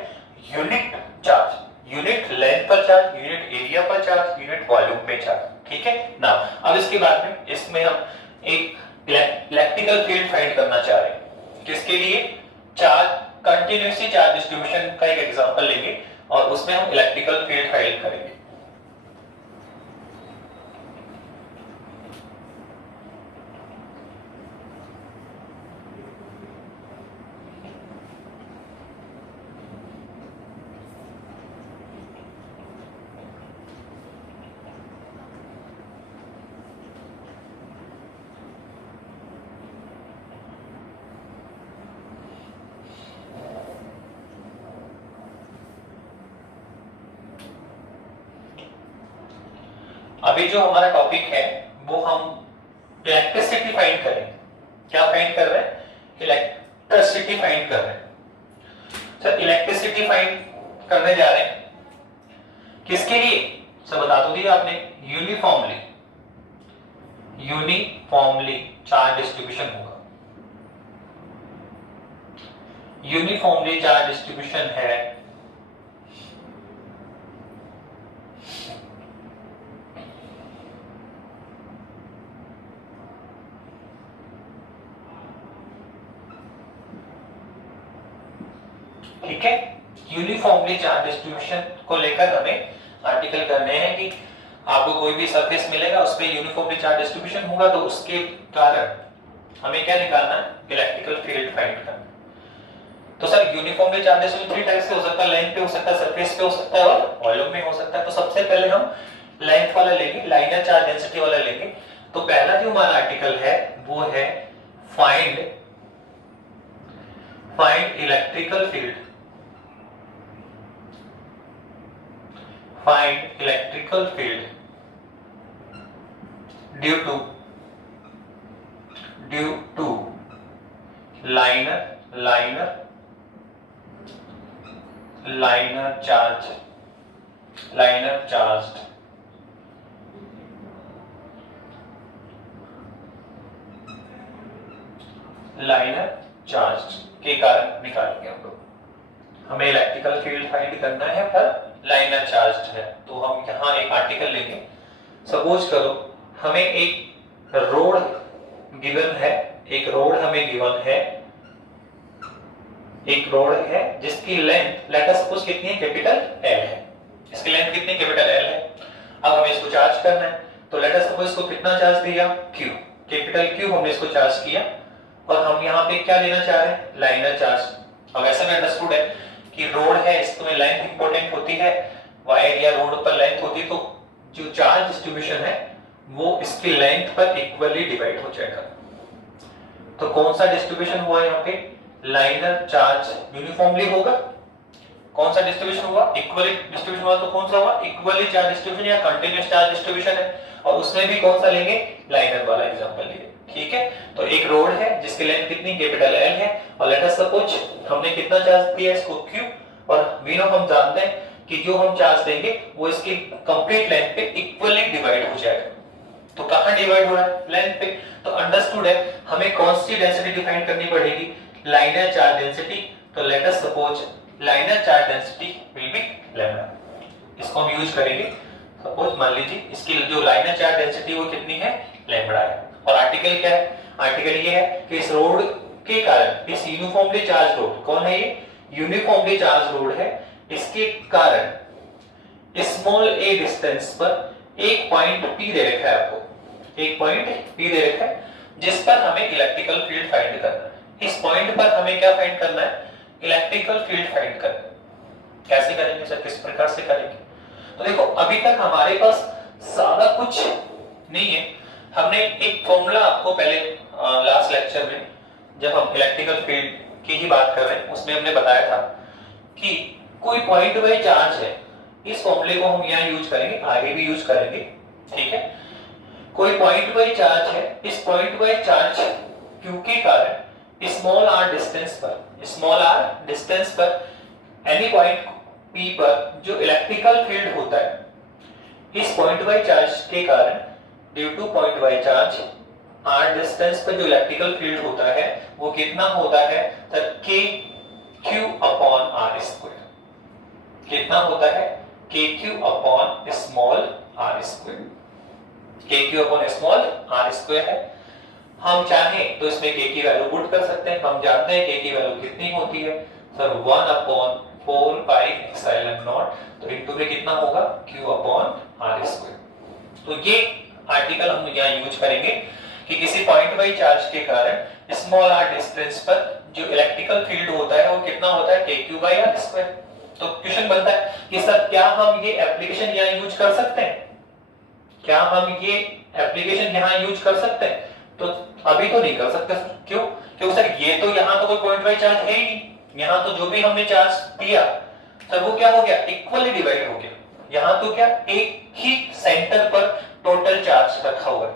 यूनिट चार्ज, यूनिट लेंथ पर चार्ज, यूनिट एरिया पर चार्ज, यूनिट वॉल्यूम में चार्ज। ठीक है ना। अब इसके बाद में इसमें हम एक इलेक्ट्रिकल फील्ड फाइंड करना चाह रहे हैं, किसके लिए, चार्ज कंटीन्यूअसली चार्ज डिस्ट्रीब्यूशन का एक एग्जांपल लेंगे और उसमें हम इलेक्ट्रिकल फील्ड फाइंड करेंगे। अभी जो हमारा टॉपिक है वो हम इलेक्ट्रिसिटी फाइंड करें। क्या फाइंड कर रहे हैं, इलेक्ट्रिसिटी फाइंड कर रहे हैं। सर इलेक्ट्रिसिटी फाइंड करने जा रहे हैं, किसके लिए सर बता दो दिया आपने, यूनिफॉर्मली, यूनिफॉर्मली चार्ज डिस्ट्रीब्यूशन होगा, यूनिफॉर्मली चार्ज डिस्ट्रीब्यूशन है, ठीक है। यूनिफॉर्मली चार्ज डिस्ट्रीब्यूशन को लेकर हमें आर्टिकल करने हैं कि आपको कोई भी सरफेस मिलेगा उस पे यूनिफॉर्मली चार्ज डिस्ट्रीब्यूशन होगा, तो उसके कारण हमें क्या निकालना है, इलेक्ट्रिकल फील्ड फाइंड करना। तो sir uniformly charge distribution 3 types के हो सकता है, लेंथ पे हो सकता है, सरफेस पे हो सकता है और वॉल्यूम में हो सकता है। तो सबसे पहले हम लेंथ वाला लेंगे, लाइनर चार्ज डेंसिटी वाला लेंगे। तो पहला जो हमारा आर्टिकल है वो है find electrical field, find electrical field due to liner charged के कारण निकालेंगे हम लोग। हमें इलेक्ट्रिकल फील्ड फाइंड करना है पर लाइनर चार्ज्ड है, तो हम यहाँ एक आर्टिकल लेंगे। सपोज करो हमें एक रोड गिवन है, एक रोड हमें गिवन है, एक रोड है जिसकी लेंथ लेट अस सपोज कितनी है, कैपिटल एल है। इसकी लेंथ कितनी, कैपिटल एल है। अब हमें इसको चार्ज करना है, तो लेट अस सपोज इसको कितना चार्ज दिया, क्यू, कैपिटल क्यू हमने इसको चार्ज किया और हम यहाँ पे क्या लेना चाह रहे हैं, लाइनर चार्ज। अब ऐसा भी अंडरस्टूड है कि रोड है, इसमें लेंथ इंपॉर्टेंट होती है, वायर या रोड पर लेंथ होती है, तो जो चार्ज डिस्ट्रीब्यूशन है वो इसकी लेंथ पर इक्वली डिवाइड हो जाएगा। तो कौन सा डिस्ट्रीब्यूशन हुआ यहाँ पे, लाइनर चार्ज यूनिफॉर्मली होगा। कौन सा डिस्ट्रीब्यूशन हुआ, इक्वली डिस्ट्रीब्यूशन हुआ। तो कौन सा हुआ, इक्वली चार्ज डिस्ट्रीब्यूशन या कंटीन्यूअस चार्ज डिस्ट्रीब्यूशन है, और उसमें भी कौन सा लेंगे, लाइनर वाला एग्जांपल लेंगे, ठीक है। तो एक रोड है जिसकी लेंथ कितनी, कैपिटल एल है, और लेट अस सपोज हमने कितना चार्ज दिया इसको, क्यू, और वी नो हम जानते हैं कि जो हम चार्ज देंगे वो इसकी कंप्लीट लेंथ पे इक्वली डिवाइड हो जाएगा। तो कहां डिवाइड हो रहा है, लेंथ पे। तो अंडरस्टूड है हमें कौन सी डेंसिटी डिफाइन करनी पड़ेगी, लाइनर चार्ज डेंसिटी। तो late us suppose liner charge density will be lambda, इसको हम यूज करेंगे। सपोज मान लीजिए इसकी जो लाइनर चार्ज डेंसिटी वो कितनी है, लैम्डा है। और आर्टिकल क्या है, आर्टिकल ये है कि इस रोड के कारण, इस यूनिफॉर्मली चार्ज रोड, कौन है ये, यूनिफॉर्मली चार्ज रोड है, इसके कारण स्मॉल ए डिस्टेंस पर एक पॉइंट पी दे रखा है आपको, एक पॉइंट पी दे रखा है जिस पर हमें इलेक्ट्रिकल फील्ड फाइंड करना है। इस पॉइंट पर हमें क्या फाइंड करना है, इलेक्ट्रिकल फील्ड फाइंड करना है। कैसे करेंगे सर, किस प्रकार से करेंगे। तो देखो अभी तक हमारे पास ज्यादा कुछ नहीं है। हमने एक फॉर्मूला आपको पहले लास्ट लेक्चर में जब हम इलेक्ट्रिकल फील्ड की ही बात कर रहे हैं उसमें हमने बताया था कि कोई पॉइंट बाय चार्ज है, इस फॉर्मूले को हम यहाँ यूज करेंगे, आगे भी यूज करेंगे, ठीक है। कोई पॉइंट बाय चार्ज है, इस पॉइंट बाय चार्ज क्यू के कारण स्मॉल आर डिस्टेंस पर एनी पॉइंट पी पर जो इलेक्ट्रिकल फील्ड होता है, इस पॉइंट बाय चार्ज के कारण due to point by charge r distance पर जो इलेक्ट्रिकल फील्ड होता है वो कितना होता है, K q upon are square. कितना होता है, K q upon small r square, K q upon small r square है। हम चाहें तो इसमें के की वैल्यू पुट कर सकते हैं। हम जानते हैं के की वैल्यू कितनी होती है sir, 1 upon 4 pi epsilon not, तो इनटू में कितना होगा, q अपॉन आर स्क्वायर। तो ये आर्टिकल हम यहाँ यूज करेंगे कि किसी पॉइंट बाय चार्ज के कारण स्मॉल आर डिस्टेंस पर जो इलेक्ट्रिकल फील्ड होता है वो कितना होता है, kq बाय आर स्क्वायर। तो क्वेश्चन बनता है कि सर क्या हम ये एप्लीकेशन यहाँ यूज कर सकते हैं, क्या हम ये एप्लीकेशन यहाँ यूज कर सकते हैं। तो अभी तो नहीं कर सकते। क्यों, क्योंकि सर ये तो यहाँ तो कोई पॉइंट बाय चार्ज है ही नहीं, यहाँ तो जो भी हमने चार्ज दिया सर वो क्या हो गया, इक्वली डिवाइड हो गया। यहाँ तो क्या एक ही सेंटर पर टोटल चार्ज रखा हुआ है,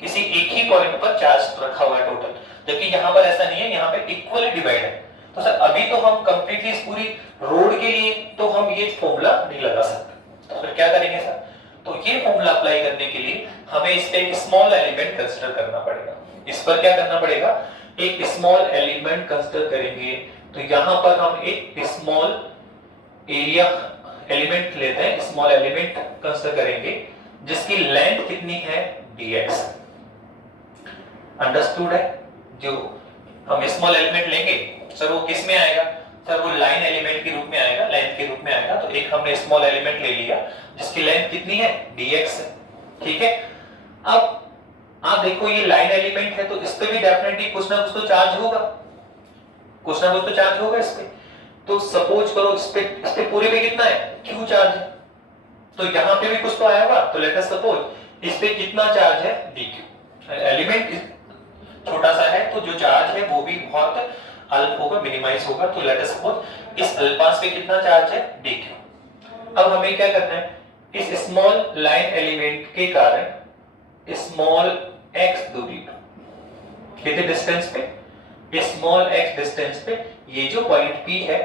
किसी एक ही पॉइंट पर चार्ज रखा हुआ है टोटल, जबकि यहाँ पर ऐसा नहीं है, यहाँ पे इक्वली डिवाइड है। तो सर अभी तो हम कंप्लीटली इस पूरी रोड के लिए तो हम ये फॉर्मूला नहीं लगा सकते। तो फिर क्या करेंगे सर, तो ये फॉर्मूला अप्लाई करने के लिए हमें इस पे एक स्मॉल एलिमेंट कंसीडर करना पड़ेगा। इस पर क्या करना पड़ेगा, एक स्मॉल एलिमेंट कंसीडर करेंगे तो यहां पर हम एक स्मॉल एरिया एलिमेंट लेते हैं, स्मॉल एलिमेंट कंसीडर करेंगे जिसकी लेंथ कितनी है dx। अंडरस्टूड है? जो हम स्मॉल एलिमेंट लेंगे सर वो किस में आएगा, सर वो लाइन एलिमेंट के रूप में आएगा, लेंथ के रूप में आएगा। तो एक हमने स्मॉल एलिमेंट ले लिया जिसकी लेंथ कितनी है dx है, ठीक है। अब आप देखो ये लाइन एलिमेंट है तो इस पे भी डेफिनेटली कुछ ना कुछ तो चार्ज होगा, कुछ ना कुछ तो चार्ज होगा इस पे। तो सपोज करो इस पे पूरे पे कितना है q चार्ज है, तो यहाँ पे भी कुछ तो आएगा। तो लेट अस सपोज इस पे कितना चार्ज है dq। एलिमेंट छोटा सा है तो जो चार्ज है वो भी बहुत अल्प होगा, मिनिमाइज होगा। तो लेट अस सपोज इस अल्पास पे कितना चार्ज है dq। अब हमें क्या करना है, इस स्मॉल लाइन एलिमेंट के कारण स्मॉल x दूरी कितने डिस्टेंस पे, स्मॉल x डिस्टेंस पे ये जो पॉइंट P है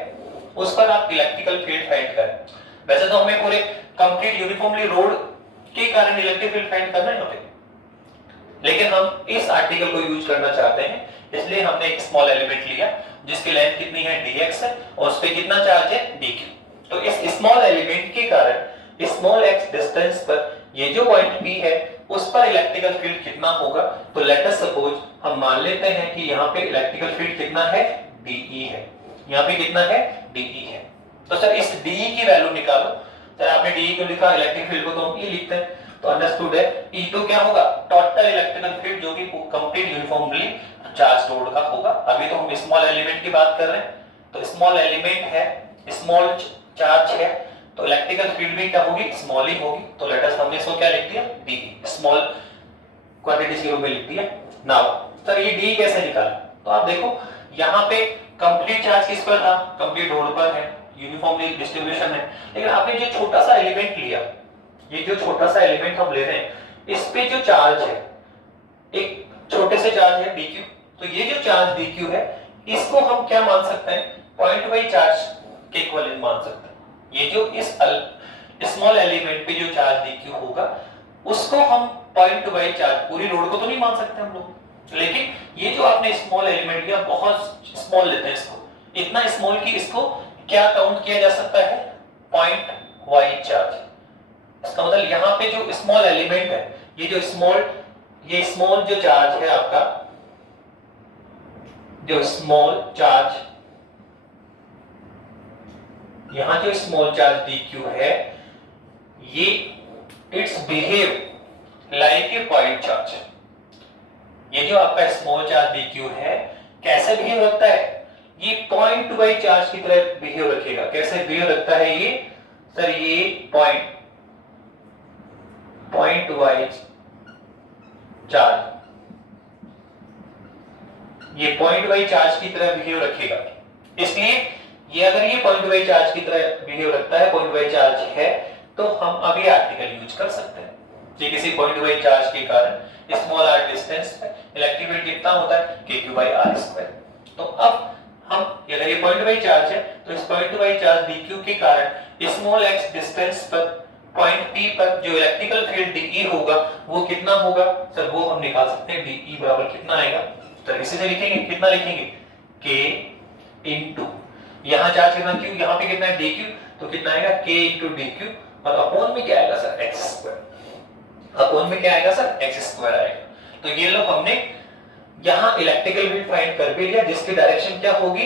उस पर आप इलेक्ट्रिकल फील्ड फाइंड करें। वैसे तो हमें पूरे कंप्लीट यूनिफॉर्मली रोड के कारण इलेक्ट्रिक फील्ड फाइंड करना है यहाँ पे, लेकिन हम इस आर्टिकल को यूज करना चाहते हैं, इसलिए हमने एक स्मॉल एलिमेंट लिया जिसकी लेंथ कितनी है dx है और उस पे कितना चार्ज है dq। तो इस स्मॉल एलिमेंट के कारण स्मॉल x डिस्टेंस पर ये जो पॉइंट P है उस पर इलेक्ट्रिकल फील्ड कितना होगा। तो लेट अस सपोज हम मान लेते हैं कि यहाँ पे इलेक्ट्रिकल फील्ड कितना है dE है, यहाँ पे कितना है dE है। तो सर इस dE की वैल्यू निकालो। सर आपने dE को लिखा, इलेक्ट्रिक फील्ड को तो हम E लिखते हैं, तो अंडरस्टूड है E तो क्या होगा टोटल इलेक्ट्रिकल फील्ड जो कि कंप्लीट यूनिफॉर्मली चार्ज रोड का होगा। अभी तो हम स्मॉल एलिमेंट की बात कर रहे हैं, तो स्मॉल एलिमेंट है, स्मॉल चार्ज है, तो इलेक्ट्रिकल फील्ड भी क्या होगी स्मॉल ही होगी। तो लेट अस हमने इसको क्या लिख दिया dE, स्मॉल क्वांटिटीज के रूप में लिख दिया। नाउ सर ये dE कैसे निकाला, तो आप देखो यहाँ पे कंप्लीट चार्ज किस पर था, कंप्लीट रोड पर है, यूनिफॉर्मली डिस्ट्रीब्यूशन है। लेकिन आपने जो छोटा सा एलिमेंट लिया, ये जो छोटा सा एलिमेंट हम ले रहे हैं इस पे जो चार्ज है एक छोटे से चार्ज है dq। तो ये जो चार्ज dq है इसको हम क्या मान सकते हैं, पॉइंट वाइज चार्ज के इक्विवेलेंट मान सकते हैं। ये जो इस स्मॉल एलिमेंट पे जो चार्ज dq होगा उसको हम पॉइंट वाइज चार्ज, पूरी रोड को तो नहीं मान सकते हम लोग, लेकिन ये जो आपने स्मॉल एलिमेंट लिया बहुत स्मॉल लेते हैं इसको, इतना स्मॉल कि इसको क्या काउंट किया जा सकता है पॉइंट वाइज चार्ज। इसका मतलब यहाँ पे जो स्मॉल एलिमेंट है, ये जो स्मॉल जो चार्ज है आपका, जो स्मॉल चार्ज, यहां जो स्मॉल चार्ज dq है ये it's behave like a point charge. ये जो आपका स्मॉल चार्ज dq है कैसे बिहेव रखता है, ये पॉइंट वाइज चार्ज की तरह बिहेव रखेगा। कैसे बिहेव रखता है ये, सर ये पॉइंट वाइज चार्ज, ये पॉइंट वाइज चार्ज की तरह बिहेव रखेगा। इसलिए ये अगर ये पॉइंट वाइज चार्ज की तरह बिहेव रखता है, पॉइंट वाइज चार्ज है, तो हम अभी आर्टिकल यूज कर सकते हैं कि किसी पॉइंट वाइज चार्ज के कारण स्मॉल r डिस्टेंस पे इलेक्ट्रिक फील्ड कितना होता है kq/r²। तो अब हम अगर ये पॉइंट वाइज चार्ज है तो इस पॉइंट वाइज चार्ज dq के कारण स्मॉल x डिस्टेंस पर पॉइंट P पर जो इलेक्ट्रिकल फील्ड dE होगा वो कितना होगा, सर वो हम निकाल सकते हैं। dE बराबर कितना आएगा, तो इसी से लिखेंगे, कितना लिखेंगे k इनटू यहां चार्ज कितना q, यहां पे कितना है dq, तो कितना आएगा k इनटू dq और अपॉन में क्या आएगा सर x², अपॉन में क्या आएगा सर x² आएगा। तो ये लो हमने यहां इलेक्ट्रिकल फील्ड फाइंड कर भी लिया जिसकी डायरेक्शन क्या होगी,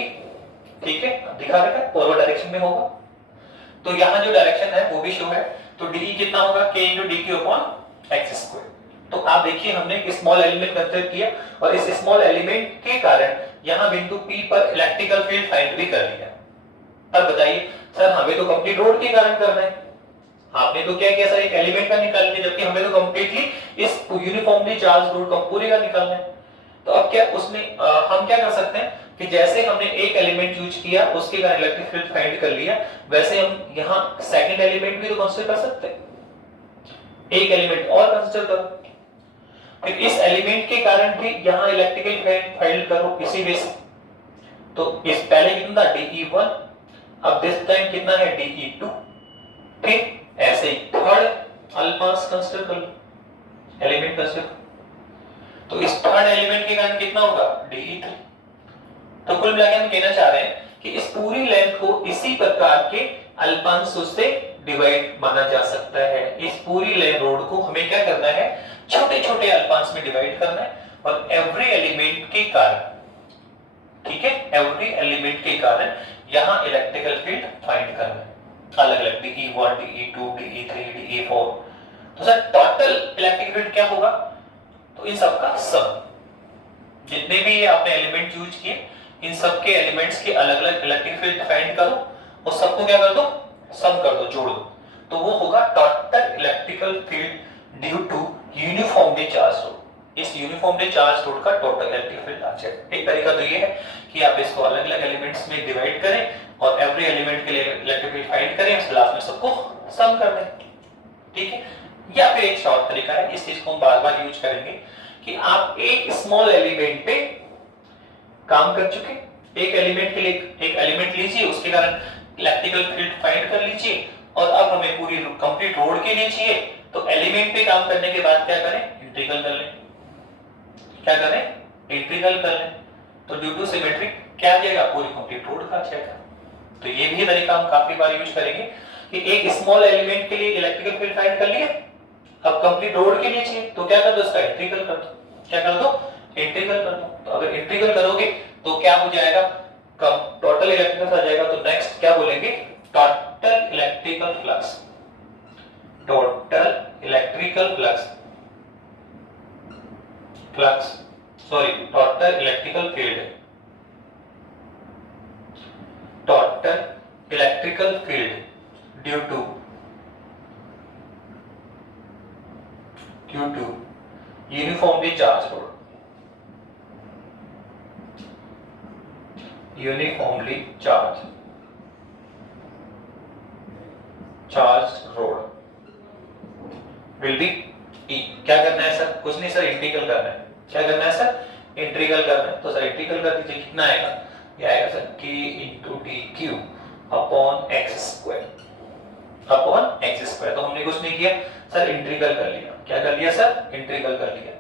ठीक है दिखा रखा है फॉरवर्ड डायरेक्शन में होगा। तो यहां जो डायरेक्शन है वो भी शो है, तो dE कितना होगा k into dq upon x²। तो आप देखिए हमने एक स्मॉल एलिमेंट कंसीडर किया और इस स्मॉल एलिमेंट के कारण यहां बिंदु P पर इलेक्ट्रिकल फील्ड फाइंड भी कर लिया। अब बताइए सर हमें तो कंप्लीट रोड के कारण करना है, आपने तो क्या किया सर एक एलिमेंट का निकाल लिया, जबकि हमें तो कंप्लीटली इस यूनिफॉर्मली चार्ज रोड का पूरे का निकालना है। तो अब क्या उसमें हम क्या कर सकते हैं कि जैसे हमने एक एलिमेंट यूज किया उसके कारण इलेक्ट्रिक फील्ड फाइंड कर लिया, वैसे हम यहाँ सेकंड एलिमेंट भी तो कंसीडर कर सकते हैं, एक एलिमेंट और कंसीडर करो, फिर इस एलिमेंट के कारण भी यहाँ इलेक्ट्रिकल फील्ड फाइंड करो इसी वे से। तो इस पहले कितना था dE1, अब दिस टाइम कितना है dE2, फिर ऐसे ही थर्ड अल्फास कंसीडर कर लो, एलिमेंट कंसीडर। तो इस थर्ड एलिमेंट के कारण कितना होगा dE3। तो कुल मिलाकर हम कहना चाह रहे हैं कि इस पूरी लेंथ को इसी प्रकार के अल्पांशों से डिवाइड माना जा सकता है। इस पूरी लेंथ रोड को हमें क्या करना है, छोटे छोटे अल्पांश में डिवाइड करना है और एवरी एलिमेंट के कारण, ठीक है, एवरी एलिमेंट के कारण यहां इलेक्ट्रिकल फील्ड फाइंड करना है, अलग अलग DE1 DE2 DE3 DE4। तो सर टोटल इलेक्ट्रिक फील्ड क्या होगा, तो इन सबका सम, जितने भी आपने एलिमेंट यूज किए इन सब के एलिमेंट्स के अलग अलग इलेक्ट्रिक फील्ड फाइंड करो और सबको क्या कर दो, सम कर दो, जोड़ दो, तो वो होगा total electrical field due to uniformly charge rod. इस यूनिफॉर्मली चार्ज रोड का टोटल इलेक्ट्रिक फील्ड आ जाएगा। एक तरीका तो ये है कि आप इसको अलग अलग एलिमेंट्स में डिवाइड करें और एवरी एलिमेंट के लिए इलेक्ट्रिक फील्ड फाइंड करें, उसके लास्ट में सबको सम कर दें, ठीक है। या फिर एक शॉर्ट तरीका है, इस चीज को हम बार बार यूज करेंगे कि आप एक स्मॉल एलिमेंट पे काम कर चुके, एक एलिमेंट के लिए एक एलिमेंट लीजिए, उसके कारण इलेक्ट्रिकल फील्ड फाइंड कर लीजिए और अब हमें पूरी कंप्लीट रोड के लिए चाहिए, तो एलिमेंट पे काम करने के बाद क्या करें, इंटीग्रल कर लें, क्या करें, इंटीग्रल कर लें, तो ड्यू टू सिमेट्री क्या आ जाएगा, पूरी कंप्लीट रोड का आ जाएगा। तो ये भी तरीका हम काफी बार यूज करेंगे कि एक स्मॉल एलिमेंट के लिए इलेक्ट्रिकल फील्ड फाइंड कर लिए, अब कंप्लीट रोड के लिए चाहिए तो क्या कर दो, इसका इंटीग्रल कर दो, क्या कर दो, इंटीग्रल कर दो। तो अगर इंटीग्रल करोगे तो क्या हो जाएगा, कम टोटल इलेक्ट्रिकल आ जाएगा। तो नेक्स्ट क्या बोलेंगे, total electrical flux, total electrical flux, total electrical field, total electrical field due to uniformly charge rod, uniformly charge rod will be E। क्या करना है सर, कुछ नहीं सर, इंटीग्रल करना है, क्या करना है सर, इंटीग्रल करना है। तो सर इंटीग्रल कर दीजिए, कितना आएगा, ये आएगा sir K into dq upon x square, upon x square. तो हमने कुछ नहीं किया सर, इंटीग्रल कर लिया, क्या कर लिया सर, इंटीग्रल कर लिया।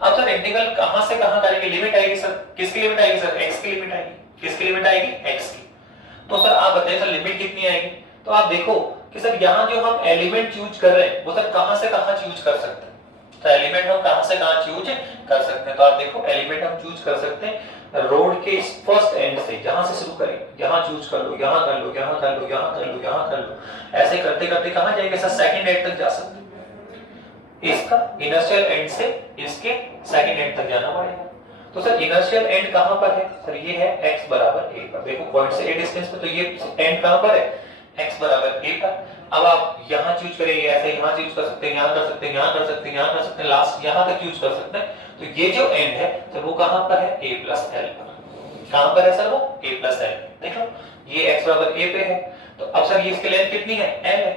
अब सर इंटीग्रल कहां से कहां करेंगे, लिमिट आएगी सर, किसकी लिमिट आएगी सर, x की लिमिट आएगी, किसकी लिमिट आएगी, x की। तो सर आप बताइए सर लिमिट कितनी आएगी, तो आप देखो कि सर यहाँ जो हम एलिमेंट यूज कर रहे हैं वो सर कहां से कहां यूज कर सकते हैं, तो एलिमेंट हम कहां से कहां यूज कर सकते हैं। तो आप देखो एलिमेंट हम यूज कर सकते हैं रोड के फर्स्ट एंड से, जहां से शुरू करें, यहां चूज कर लो, यहां कर लो, यहां कर लो, यहां कर लो, यहां कर लो, ऐसे करते करते कहां जाएंगे सर, सेकंड एंड तक जा सकते हैं। इसका इनर्शियल एंड से इसके सेकंड एंड तक जाना पड़ेगा। तो सर इनर्शियल एंड कहां पर है सर, ये है x बराबर a पर, देखो पॉइंट से a डिस्टेंस पे, तो ये एंड कहां पर है, x बराबर a पर। अब आप यहां चूज करेंगे, ऐसे यहां चूज कर सकते हैं, यहां कर सकते हैं, यहां कर सकते हैं, यहां कर सकते हैं, लास्ट यहां तक चूज कर सकते हैं। तो ये जो एंड है तो वो कहां पर है, a प्लस l पर। कहां पर है सर वो, a प्लस l। देख लो ये x बराबर a पे है, तो अब सर ये इसकी लेंथ कितनी है, l है,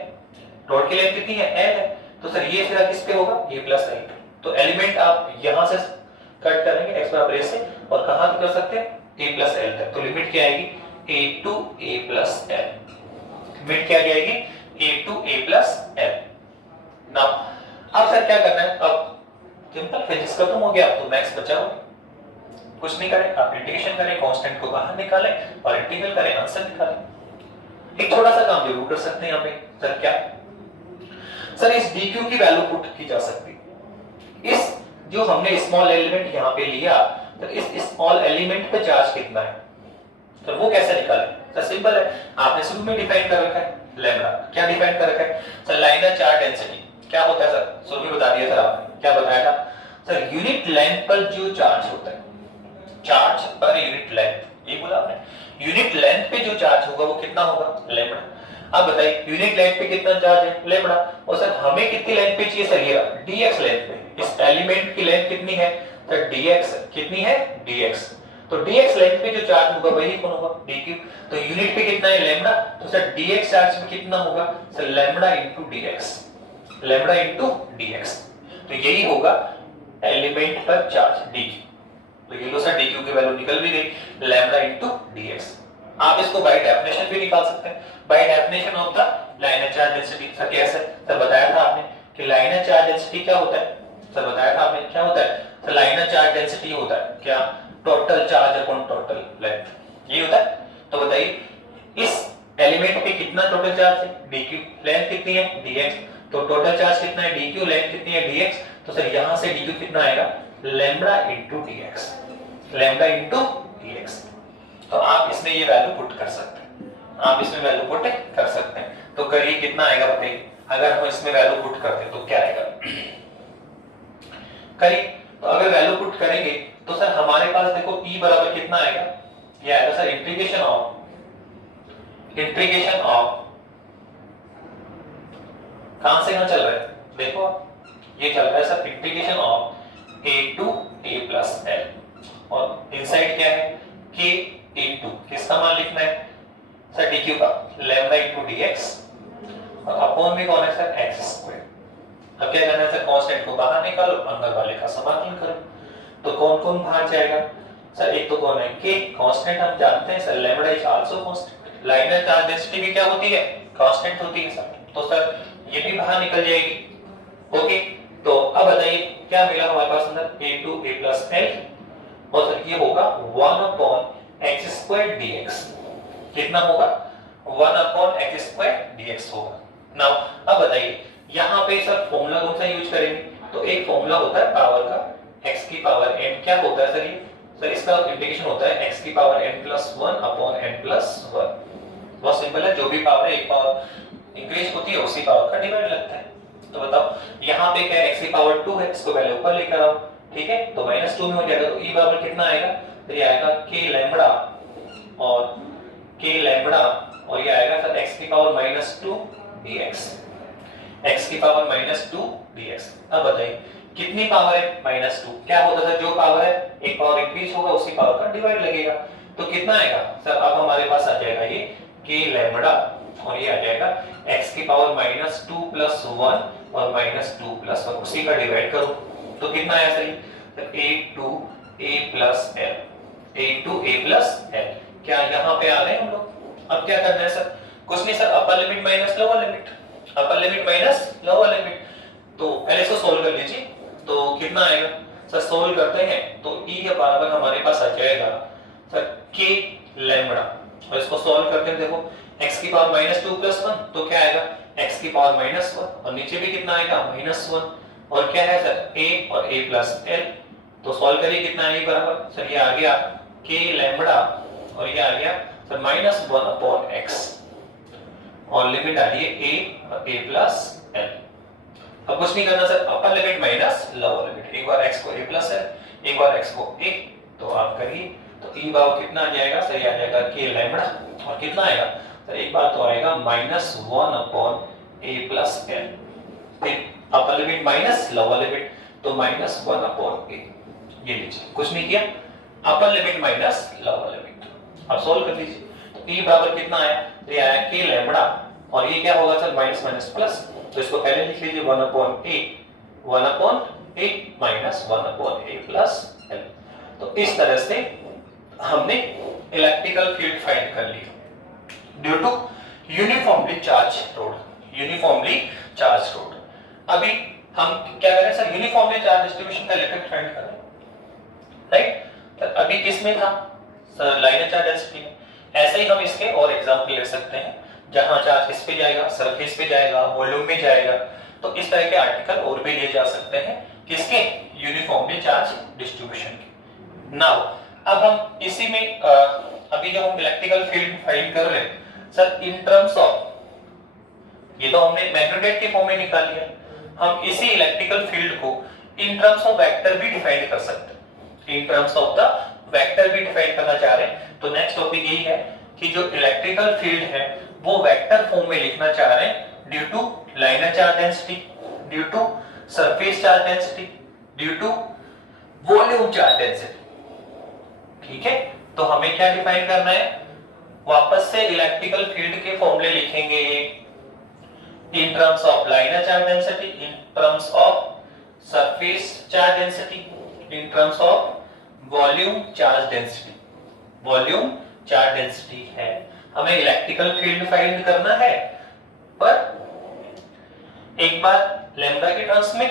रोड की लेंथ कितनी है, l है, तो सर ये फिर किस पे होगा, a प्लस l पे। तो एलिमेंट आप यहां से कट करेंगे x बराबर a से और कहां तक कर सकते हैं, a प्लस l तक। तो लिमिट क्या आएगी, a to a plus l, limit क्या जाएगी, a to a plus l। Now अब सर क्या करना है, अब सिंपल फिजिक्स खत्म हो गया, तो मैथ्स बचा हुआ, कुछ नहीं करें, आप इंटीग्रेशन करें, कांस्टेंट को बाहर निकालें और इंटीग्रल करें, आंसर निकालें। एक छोटा सा काम जरूर कर सकते हैं यहाँ पे, सर क्या, सर इस dq की वैल्यू पुट की जा सकती है। इस जो हमने स्मॉल एलिमेंट यहाँ पे लिया, तो इस स्मॉल एलिमेंट पे चार्ज कितना है, तो वो कैसे निकालें, सर सिंपल है, आपने शुरू में डिफाइन कर रखा है लैम्डा। क्या डिफाइन कर रखा है सर, लाइनर चार्ज डेंसिटी क्या होता है सर, शुरू में बता दिया सर आपने, क्या बताया था सर, यूनिट लेंथ पर जो चार्ज होता है, चार्ज पर यूनिट लेंथ, ये बोला आपने, यूनिट लेंथ पे जो चार्ज होगा वो कितना होगा, लैम्डा। अब बताइए यूनिट लेंथ पे कितना चार्ज है, लैम्डा, और सर हमें कितनी लेंथ पे चाहिए सर, ये dx लेंथ पे, इस एलिमेंट की लेंथ कितनी है सर, dx कितनी है, dx। तो dx लेंथ पे जो चार्ज होगा वही कौन होगा, dq। तो यूनिट पे कितना है, लैम्डा, तो सर dx चार्ज में कितना होगा sir, lambda into dx, lambda into dx। तो यही होगा एलिमेंट पर चार्ज dq। तो ये लो सर dq की वैल्यू निकल भी गई, लैम्डा इनटू dx। आप इसको बाय डेफिनेशन भी निकाल सकते हैं, by definition of the liner charge density. Sir कैसे, सर बताया था आपने कि लाइनर चार्ज डेंसिटी क्या होता है, सर बताया था आपने क्या होता है, सर लाइनर चार्ज डेंसिटी होता है क्या, total charge upon total length, ये होता है। तो बताइए इस एलिमेंट पे कितना टोटल चार्ज है, dq, लेंथ कितनी है dx, तो टोटल चार्ज कितना है dq, लेंथ कितनी है dx, तो सर यहां से dq कितना आएगा lambda into dx, lambda into dx। तो आप इसमें ये वैल्यू पुट कर सकते हैं, आप इसमें वैल्यू पुट कर सकते हैं। तो करिए कितना आएगा बताइए, अगर हम इसमें वैल्यू पुट करते हैं तो क्या आएगा, करिए। तो अगर वैल्यू पुट करेंगे तो सर हमारे पास देखो e बराबर कितना आएगा, ये आएगा सर इंटीग्रेशन ऑफ कहां से कहां चल रहा है, देखो ये चल रहा है sir integration of a to a plus l, और इनसाइड क्या है k इनटू किसका मान लिखना है सर dq का, लैम्बडा इनटू dx, और अपॉन में कौन है सर x स्क्वायर। अब क्या करना है सर, कांस्टेंट को बाहर निकालो, अंदर वाले का समाकलन करो। तो कौन कौन बाहर जाएगा सर, एक तो कौन है k, कांस्टेंट हम जानते हैं sir lambda is also constant, liner charge density भी क्या होती है कांस्टेंट होती है सर, तो सर ये भी बाहर निकल जाएगी। ओके, तो अब बताइए क्या मिला हमारे पास अंदर a to a plus l, और सर ये होगा 1 अपॉन x स्क्वायर dx, कितना होगा 1 अपॉन x स्क्वायर dx होगा। नाउ अब बताइए यहाँ पे सर फॉर्मूला कौन सा यूज करेंगे, तो एक फॉर्मूला होता है पावर का x की पावर n, क्या होता है सर ये, सर इसका इंटीग्रेशन होता है x की power n plus 1 upon n plus 1, बहुत सिंपल है, जो भी पावर है एक पावर इंक्रीज होती है उसी पावर का डिवाइड लगता है। तो बताओ यहाँ पे क्या x की पावर 2 है, इसको पहले ऊपर लेकर आओ, ठीक है, तो -2 में हो जाएगा, तो e बराबर कितना आएगा, तो ये आएगा k लैम्बडा और k लैम्बडा, और ये आएगा सर x की पावर -2 dx, x की पावर -2 dx। अब बताइए कितनी पावर है -2, क्या होता है जो पावर है एक पावर इंक्रीज होगा उसी पावर का डिवाइड लगेगा, तो कितना आएगा सर, अब हमारे पास आ जाएगा ये k लैम्बडा, और ये आ जाएगा x की पावर -2 प्लस 1 और -2 प्लस 1, उसी का डिवाइड करो तो कितना आया sir, a to a plus l, a to a plus l, क्या यहाँ पे आ गए हम लोग। अब क्या करना है सर, कुछ नहीं sir, upper limit minus lower limit, upper limit minus lower limit, तो पहले इसको सोल्व कर लीजिए, तो कितना आएगा सर, सोल्व करते हैं तो e के बराबर हमारे पास आ जाएगा सर k लैम्बडा, और इसको सोल्व करते हैं देखो x की पावर -2 प्लस 1, तो क्या आएगा x की पावर -1, और नीचे भी कितना आएगा -1, और क्या है सर a और a प्लस l, तो सोल्व करिए कितना है बराबर सर, ये आ गया k लैम्बडा, और ये आ गया सर -1 अपॉन x, और लिमिट आ रही है a और a प्लस l। अब कुछ नहीं करना sir, upper limit minus lower limit, एक बार x को a प्लस l, एक बार x को a, तो आप करिए तो e बराबर कितना आ जाएगा सर, ये आ जाएगा k लैम्बडा, और कितना आएगा सर, एक बार तो आएगा -1 अपॉन a प्लस l, फिर upper limit minus lower limit, तो -1 अपॉन a, ये लीजिए कुछ नहीं किया, upper limit minus lower limit, अब सोल्व कर लीजिए, तो e बराबर कितना आया, तो ये आया k लैम्बडा, और ये क्या होगा सर माइनस माइनस प्लस, तो इसको पहले लिख लीजिए 1 upon a, 1 upon a minus 1 upon a plus l। तो इस तरह से हमने इलेक्ट्रिकल फील्ड फाइंड कर लिया due to uniformly charge rod, uniformly charge rod. अभी हम क्या करें सर, यूनिफॉर्मली चार्ज डिस्ट्रीब्यूशन का इलेक्ट्रिक फाइंड करें, राइट, तो अभी किसमें था सर, लाइनर चार्ज डेंसिटी में। ऐसे ही हम इसके और एग्जांपल ले सकते हैं, जहां चार्ज किस पे जाएगा, सरफेस पे जाएगा, वॉल्यूम में जाएगा, तो इस तरह के आर्टिकल और भी लिए जा सकते हैं किसके, यूनिफॉर्मली चार्ज डिस्ट्रीब्यूशन के। नाउ अब हम इसी में अभी जो हम इलेक्ट्रिकल फील्ड फाइंड कर रहे हैं सर, इन टर्म्स ऑफ, ये तो हमने मैग्नेटाइट के फॉर्म में निकाल लिया, हम इसी इलेक्ट्रिकल फील्ड को इन टर्म्स ऑफ वेक्टर भी डिफाइन कर सकते हैं, इन टर्म्स ऑफ द वेक्टर भी डिफाइन करना चाह रहे हैं। तो नेक्स्ट टॉपिक यही है कि जो इलेक्ट्रिकल फील्ड है वो वेक्टर फॉर्म में लिखना चाह रहे हैं due to linear charge density, due to surface charge density, due to volume charge density, ठीक है। तो हमें क्या डिफाइन करना है, वापस से इलेक्ट्रिकल फील्ड के फॉर्मूले लिखेंगे in terms of linear charge density, in terms of surface charge density, in terms of volume charge density, volume charge density है, हमें इलेक्ट्रिकल फील्ड फाइंड करना है, पर एक बार लैम्बडा के टर्म्स में,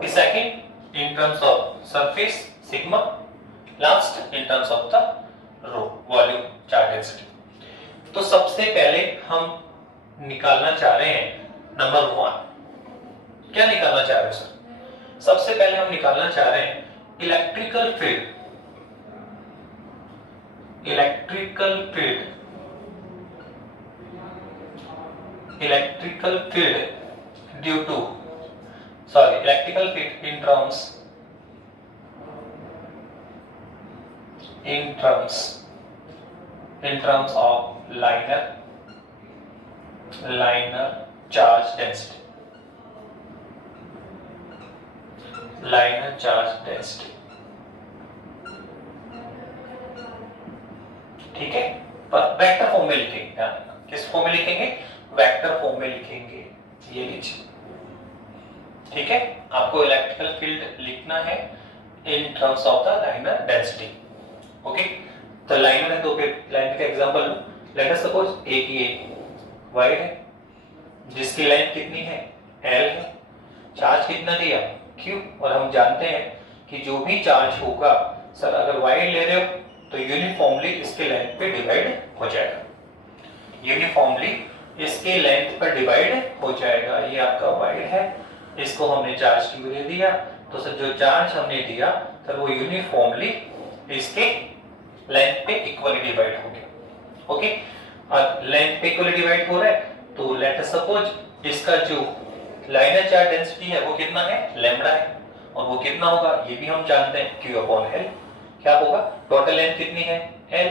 second in terms of surface sigma, last in terms of the rho volume. Charge density. तो सबसे पहले हम निकालना चाह रहे हैं नंबर 1। क्या निकालना चाह रहे हैं सर? सबसे पहले हम निकालना चाह रहे हैं electrical field, electrical field, electrical field due to, sorry, electrical field in terms of liner charge density, liner charge density। ठीक है, पर वेक्टर फॉर्म में लिखेंगे, ध्यान रखना। किस फॉर्म में लिखेंगे? वेक्टर फॉर्म में लिखेंगे, ये लीजिए। ठीक है, आपको इलेक्ट्रिकल फील्ड लिखना है इन terms of the liner density. Okay, तो लाइनर है तो फिर लाइन का एग्जांपल लो। लेट अस सपोज एक ये वायर है जिसकी लेंथ कितनी है? L है। चार्ज कितना दिया? Q। और हम जानते हैं कि जो भी चार्ज होगा सर, अगर वायर ले रहे हो तो यूनिफॉर्मली इसके लेंथ पे डिवाइड हो जाएगा, यूनिफॉर्मली इसके लेंथ पर डिवाइड हो जाएगा। ये आपका वायर है, इसको हमने चार्ज Q दे दिया, तो सर जो चार्ज हमने दिया सर वो यूनिफॉर्मली इसके लेंथ पे इक्वली डिवाइड हो गया। ओके, अब लेंथ पे इक्वली डिवाइड हो रहा है तो लेट अस सपोज इसका जो लाइनर चार्ज डेंसिटी है वो कितना है? लैम्बडा है। और वो कितना होगा ये भी हम जानते हैं, Q/L। क्या होगा? टोटल लेंथ कितनी है? L।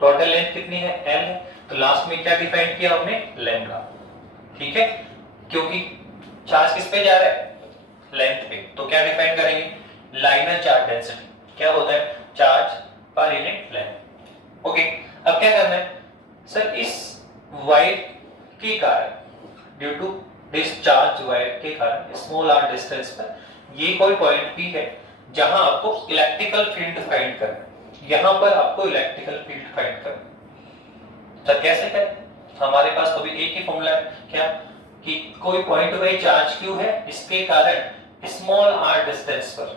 टोटल लेंथ कितनी है? L है। तो लास्ट में क्या डिफाइन किया हमने? लैम्बडा। ठीक है, क्योंकि चार्ज किस पे जा रहा है? लेंथ पे, तो क्या डिफाइन करेंगे? Liner charge density. क्या होता है? Charge per unit length. Okay, अब क्या करना है सर? इस वायर के कारण, due to this charge wire के कारण स्मॉल r डिस्टेंस पर ये कोई पॉइंट P है जहां आपको इलेक्ट्रिकल फील्ड फाइंड करना है। यहां पर आपको इलेक्ट्रिकल फील्ड फाइंड करना है। सर कैसे करें? हमारे पास तो भी एक ही फॉर्मूला है, क्या? कि कोई पॉइंट बाय चार्ज Q है, इसके कारण स्मॉल r डिस्टेंस पर,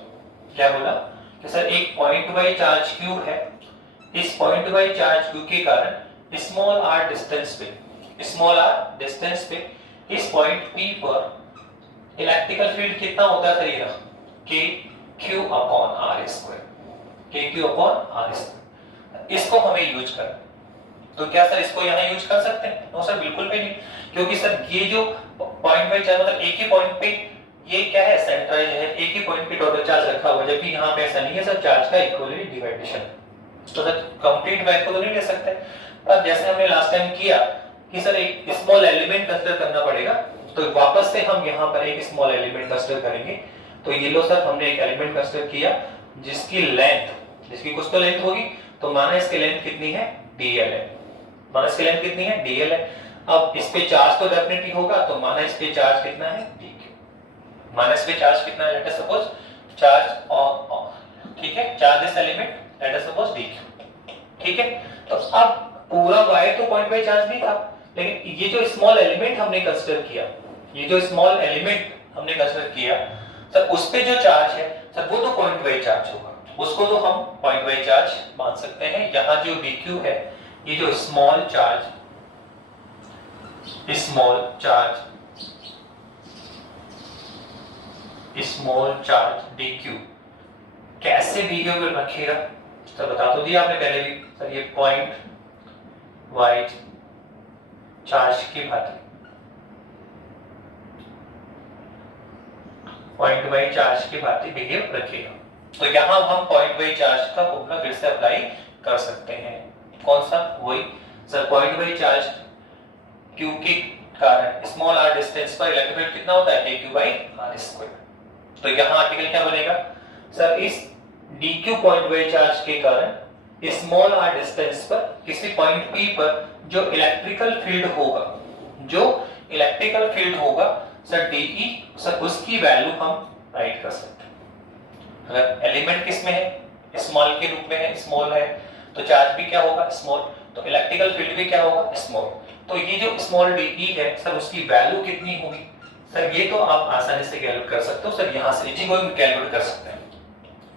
क्या बोला कि सर एक पॉइंट बाय चार्ज Q है, इस पॉइंट बाय चार्ज Q के कारण स्मॉल r डिस्टेंस पे, स्मॉल r डिस्टेंस पे इस पॉइंट P पर इलेक्ट्रिकल फील्ड कितना होता है? सर ये KQ/R², KQ/R²। इसको हमें यूज करना, तो क्या सर इसको यहाँ यूज कर सकते हैं? नो सर, बिल्कुल भी नहीं, क्योंकि सर ये जो पॉइंट बाय चार्ज मतलब एक ही पॉइंट पे ये क्या है? सेंट्राइज है, एक ही पॉइंट पे टोटल चार्ज रखा हुआ है, जबकि यहाँ पे ऐसा नहीं है सर, चार्ज का इक्वली डिवाइडेशन। तो सर कंप्लीट वैल्यू तो नहीं ले सकते, पर जैसे हमने लास्ट टाइम किया कि सर एक स्मॉल एलिमेंट कंसीडर करना पड़ेगा, तो वापस से हम यहाँ पर एक स्मॉल एलिमेंट कंसीडर करेंगे। तो ये लो सर, हमने एक एलिमेंट कंसीडर किया जिसकी लेंथ, जिसकी कुछ तो लेंथ होगी, तो माना इसकी लेंथ कितनी है? dl है। माना इसकी लेंथ कितनी है? dl है। अब इस पे चार्ज तो डेफिनेटली होगा, तो माना इस पे चार्ज कितना है? dq। माना इस पे चार्ज कितना है? Late us suppose charge on, ठीक है, charge this element, late us suppose dq। ठीक है, तो अब पूरा वायर तो पॉइंट बाय चार्ज नहीं था, लेकिन ये जो स्मॉल एलिमेंट हमने कंसीडर किया, ये जो स्मॉल एलिमेंट हमने कंसीडर किया सर, उस पे जो चार्ज है सर वो तो पॉइंट बाय चार्ज होगा, उसको तो हम पॉइंट बाय चार्ज मान सकते हैं। यहाँ जो dq है, ये जो स्मॉल चार्ज dq कैसे बिहेव रखेगा सर? बता तो दिया आपने पहले भी सर, ये पॉइंट बाय चार्ज की भांति, पॉइंट बाय चार्ज की भांति बिहेव रखेगा। तो यहां हम पॉइंट बाय चार्ज का फॉर्मूला फिर से अप्लाई कर सकते हैं। कौन सा? वही sir, point by charge Q के कारण स्मॉल r डिस्टेंस पर इलेक्ट्रिक फील्ड कितना होता है? KQ/R²। तो यहां आर्टिकल क्या बनेगा सर? इस dq पॉइंट बाय चार्ज के कारण स्मॉल r डिस्टेंस पर किसी पॉइंट P पर जो इलेक्ट्रिकल फील्ड होगा, जो इलेक्ट्रिकल फील्ड होगा सर dE, सर उसकी वैल्यू हम राइट कर सकते हैं। अगर एलिमेंट किस में है? स्मॉल के रूप में है, स्मॉल है, तो चार्ज भी क्या होगा? स्मॉल, तो इलेक्ट्रिकल फील्ड भी क्या होगा? स्मॉल। तो ये जो स्मॉल dE है सर, उसकी वैल्यू कितनी होगी सर? ये तो आप आसानी से कैलकुलेट कर सकते हो सर, यहां से इजी को कैलकुलेट कर सकते हैं।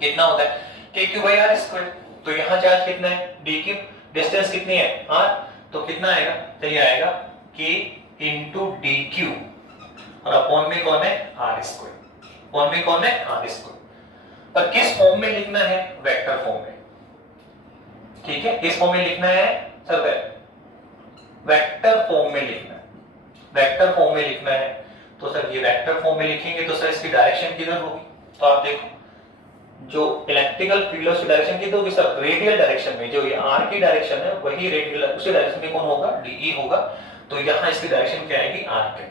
कितना होता है? KQ/R²। तो यहाँ चार्ज कितना है? dQ, डिस्टेंस कितनी है r, तो कितना आएगा, तो ये आएगा k इंटू डी क्यू और अपॉन में कौन है r स्क्वायर, अपॉन में कौन है r स्क्वायर। पर किस फॉर्म में लिखना है, वेक्टर फॉर्म में, ठीक है, किस फॉर्म में लिखना है सर, वेक्टर फॉर्म में लिखना है, वेक्टर फॉर्म में लिखना है। तो सर ये वेक्टर फॉर्म में लिखेंगे तो सर इसकी डायरेक्शन किधर होगी, तो आप देखो जो इलेक्ट्रिकल फील्ड उसकी डायरेक्शन किधर होगी सर, रेडियल डायरेक्शन में, जो ये r की डायरेक्शन है वही रेडियल उसी डायरेक्शन में कौन होगा, डी होगा। तो यहाँ इसकी डायरेक्शन क्या आएगी, r के,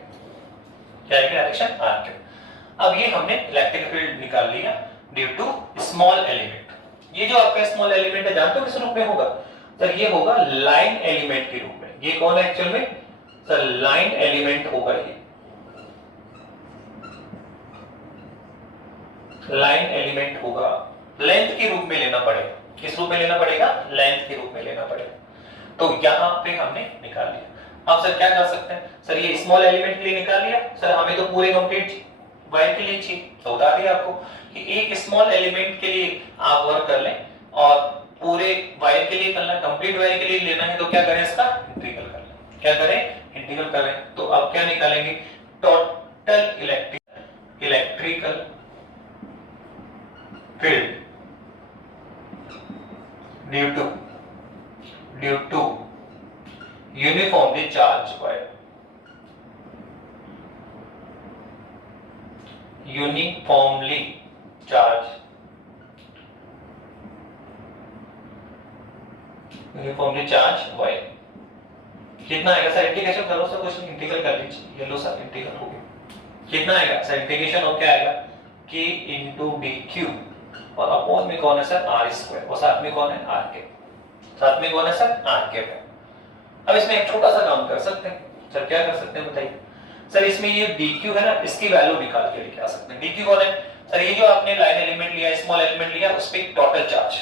क्या आएगी डायरेक्शन r के। अब ये हमने इलेक्ट्रिक फील्ड निकाल लिया ड्यू टू स्मॉल एलिमेंट। ये जो आपका स्मॉल एलिमेंट है जानते हो किस रूप में होगा सर, ये होगा लाइन एलिमेंट के रूप में। ये कौन है एक्चुअल में सर, लाइन एलिमेंट होगा, ये लाइन एलिमेंट होगा, लेंथ के रूप में लेना पड़ेगा, किस रूप में लेना पड़ेगा, लेंथ के रूप में लेना पड़ेगा। तो यहां पे हमने निकाल लिया। अब सर क्या कर सकते हैं सर, ये स्मॉल एलिमेंट के लिए निकाल लिया सर, हमें तो पूरे कंप्लीट वायर के लिए चाहिए, तो बता दिया आपको कि एक स्मॉल एलिमेंट के लिए आप वर्क कर लें और पूरे वायर के लिए करना, कंप्लीट वायर के लिए लेना है तो क्या करें, इसका इंटीग्रल कर लें, क्या करें इंटीग्रल करें। तो अब क्या निकालेंगे, total electrical field due to uniformly charge wire, uniformly charge, uniformly charge wire कितना आएगा सर, इंटीग्रेशन करो सर, क्वेश्चन इंटीग्रल कर लीजिए, ये लो सर इंटीग्रल हो गया, कितना आएगा सर, इंटीग्रेशन हो क्या आएगा, k इंटू डी क्यू और अपॉन में कौन है सर, r स्क्वायर, और साथ में कौन है r के, साथ में कौन है सर, r के। अब इसमें एक छोटा सा काम कर सकते हैं सर, क्या कर सकते हैं बताइए सर, इसमें ये dq है ना, इसकी वैल्यू निकाल के लेके आ सकते हैं। dq कौन है सर, ये जो आपने लाइन एलिमेंट लिया, स्मॉल एलिमेंट लिया, उस पे टोटल चार्ज,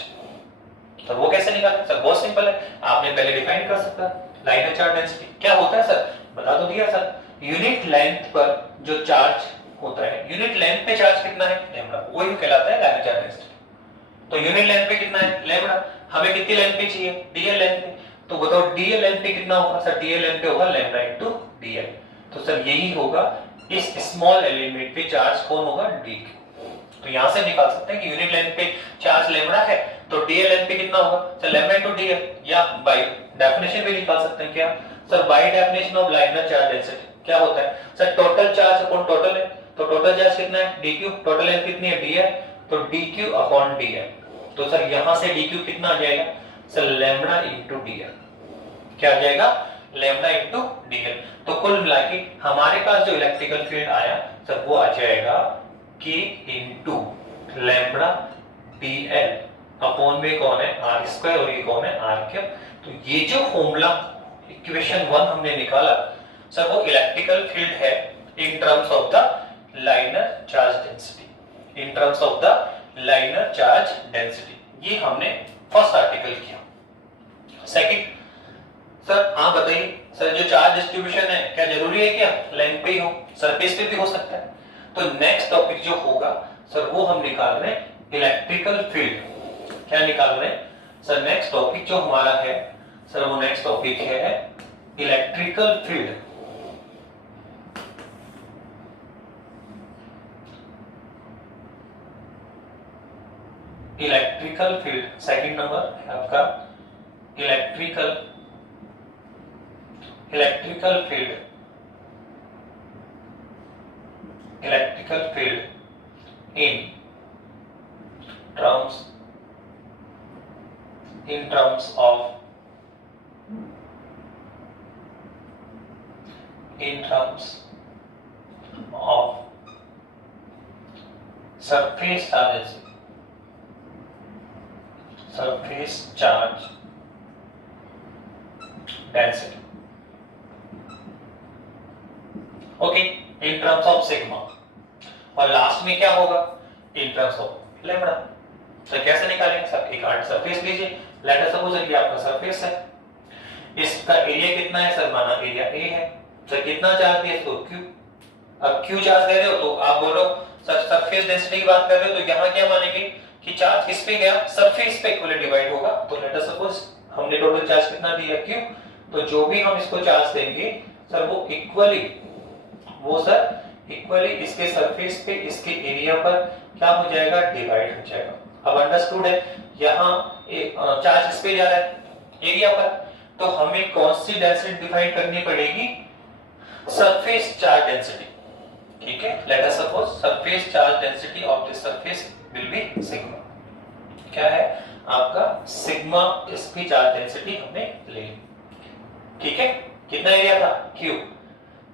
सर वो कैसे निकालें सर, बहुत सिंपल है, आपने पहले डिफाइन कर सकता है लाइनर चार्ज डेंसिटी क्या होता है सर, बता तो दिया सर, यूनिट लेंथ पर जो चार्ज होता है, यूनिट लेंथ पे चार्ज कितना है लैम्डा, वही कहलाता है लाइनर चार्ज डेंसिटी। तो यूनिट लेंथ पे कितना है लैम्डा, हमें कितनी लेंथ पे चाहिए, डीएल लेंथ पे, तो बताओ डीएल लेंथ पे कितना होगा सर, डीएल लेंथ पे होगा लैम्डा इनटू डीएल। तो सर यही होगा, इस स्मॉल एलिमेंट पे चार्ज कौन होगा, डीक्यू। तो यहां से निकाल सकते हैं कि यूनिट लेंथ पे चार्ज लैम्डा है तो डीएल लेंथ पे कितना होगा सर, लैम्डा इनटू डीएल, या बाय डेफिनेशन भी निकाल सकते हैं क्या sir, by definition of linear charge density क्या होता है sir, total charge upon total length, तो टोटल चार्ज कितना है dq, टोटल लेंथ कितनी है dl, तो dq अपॉन dl। तो सर यहां से dq कितना आ जाएगा सर, लैम्डा इनटू dl, क्या आ जाएगा लैम्डा इनटू dl। तो कुल मिला के हमारे पास जो इलेक्ट्रिकल फील्ड आया सर, वो आ जाएगा k into lambda dl upon में कौन है r स्क्वायर और ये कौन है r क्यूब। तो ये जो फॉर्मूला इक्वेशन 1 हमने निकाला सर, वो इलेक्ट्रिकल फील्ड है इन terms of the liner charge density, in terms of the liner charge density. ये हमने फर्स्ट आर्टिकल किया। सेकंड सर आप बताइए सर, जो चार्ज डिस्ट्रीब्यूशन है क्या जरूरी है क्या लेंथ पे ही हो, सरफेस पे भी हो सकता है। तो नेक्स्ट टॉपिक जो होगा सर, वो हम निकाल रहे हैं इलेक्ट्रिकल फील्ड। क्या निकाल रहे हैं सर, नेक्स्ट टॉपिक जो हमारा है सर, वो नेक्स्ट टॉपिक है electrical field. Electrical field second number है आपका electrical field, electrical field in terms of surface charges, surface charge density, okay, in terms of sigma. और लास्ट में क्या होगा, इन टर्म्स ऑफ लैम्डा। तो कैसे निकालेंगे सर, एक हार्ड सरफेस लीजिए, लेट अस सपोज ये आपका सरफेस है, इसका एरिया कितना है सर, माना एरिया ए है सर, कितना चार्ज दिया इसको क्यू। अब क्यू चार्ज दे रहे हो तो आप बोलो सर सरफेस डेंसिटी की बात कर रहे हो, तो यहां क्या मानेंगे कि चार्ज किस पे गया, सरफेस पे इक्वली डिवाइड होगा। तो लेट अस सपोज हमने टोटल चार्ज कितना दिया Q, तो जो भी हम इसको चार्ज देंगे सर वो इक्वली इसके सरफेस पे इसके एरिया पर क्या हो जाएगा, डिवाइड हो जाएगा। अब अंडरस्टूड है, यहाँ चार्ज इस पे जा रहा है एरिया पर, तो हमें कौन सी डेंसिटी डिफाइन करनी पड़ेगी, सरफेस चार्ज डेंसिटी। ठीक है, late us suppose surface charge density of this surface will be sigma. क्या है आपका सिग्मा, इसकी चार्ज डेंसिटी हमने ले। ठीक है, कितना एरिया था Q,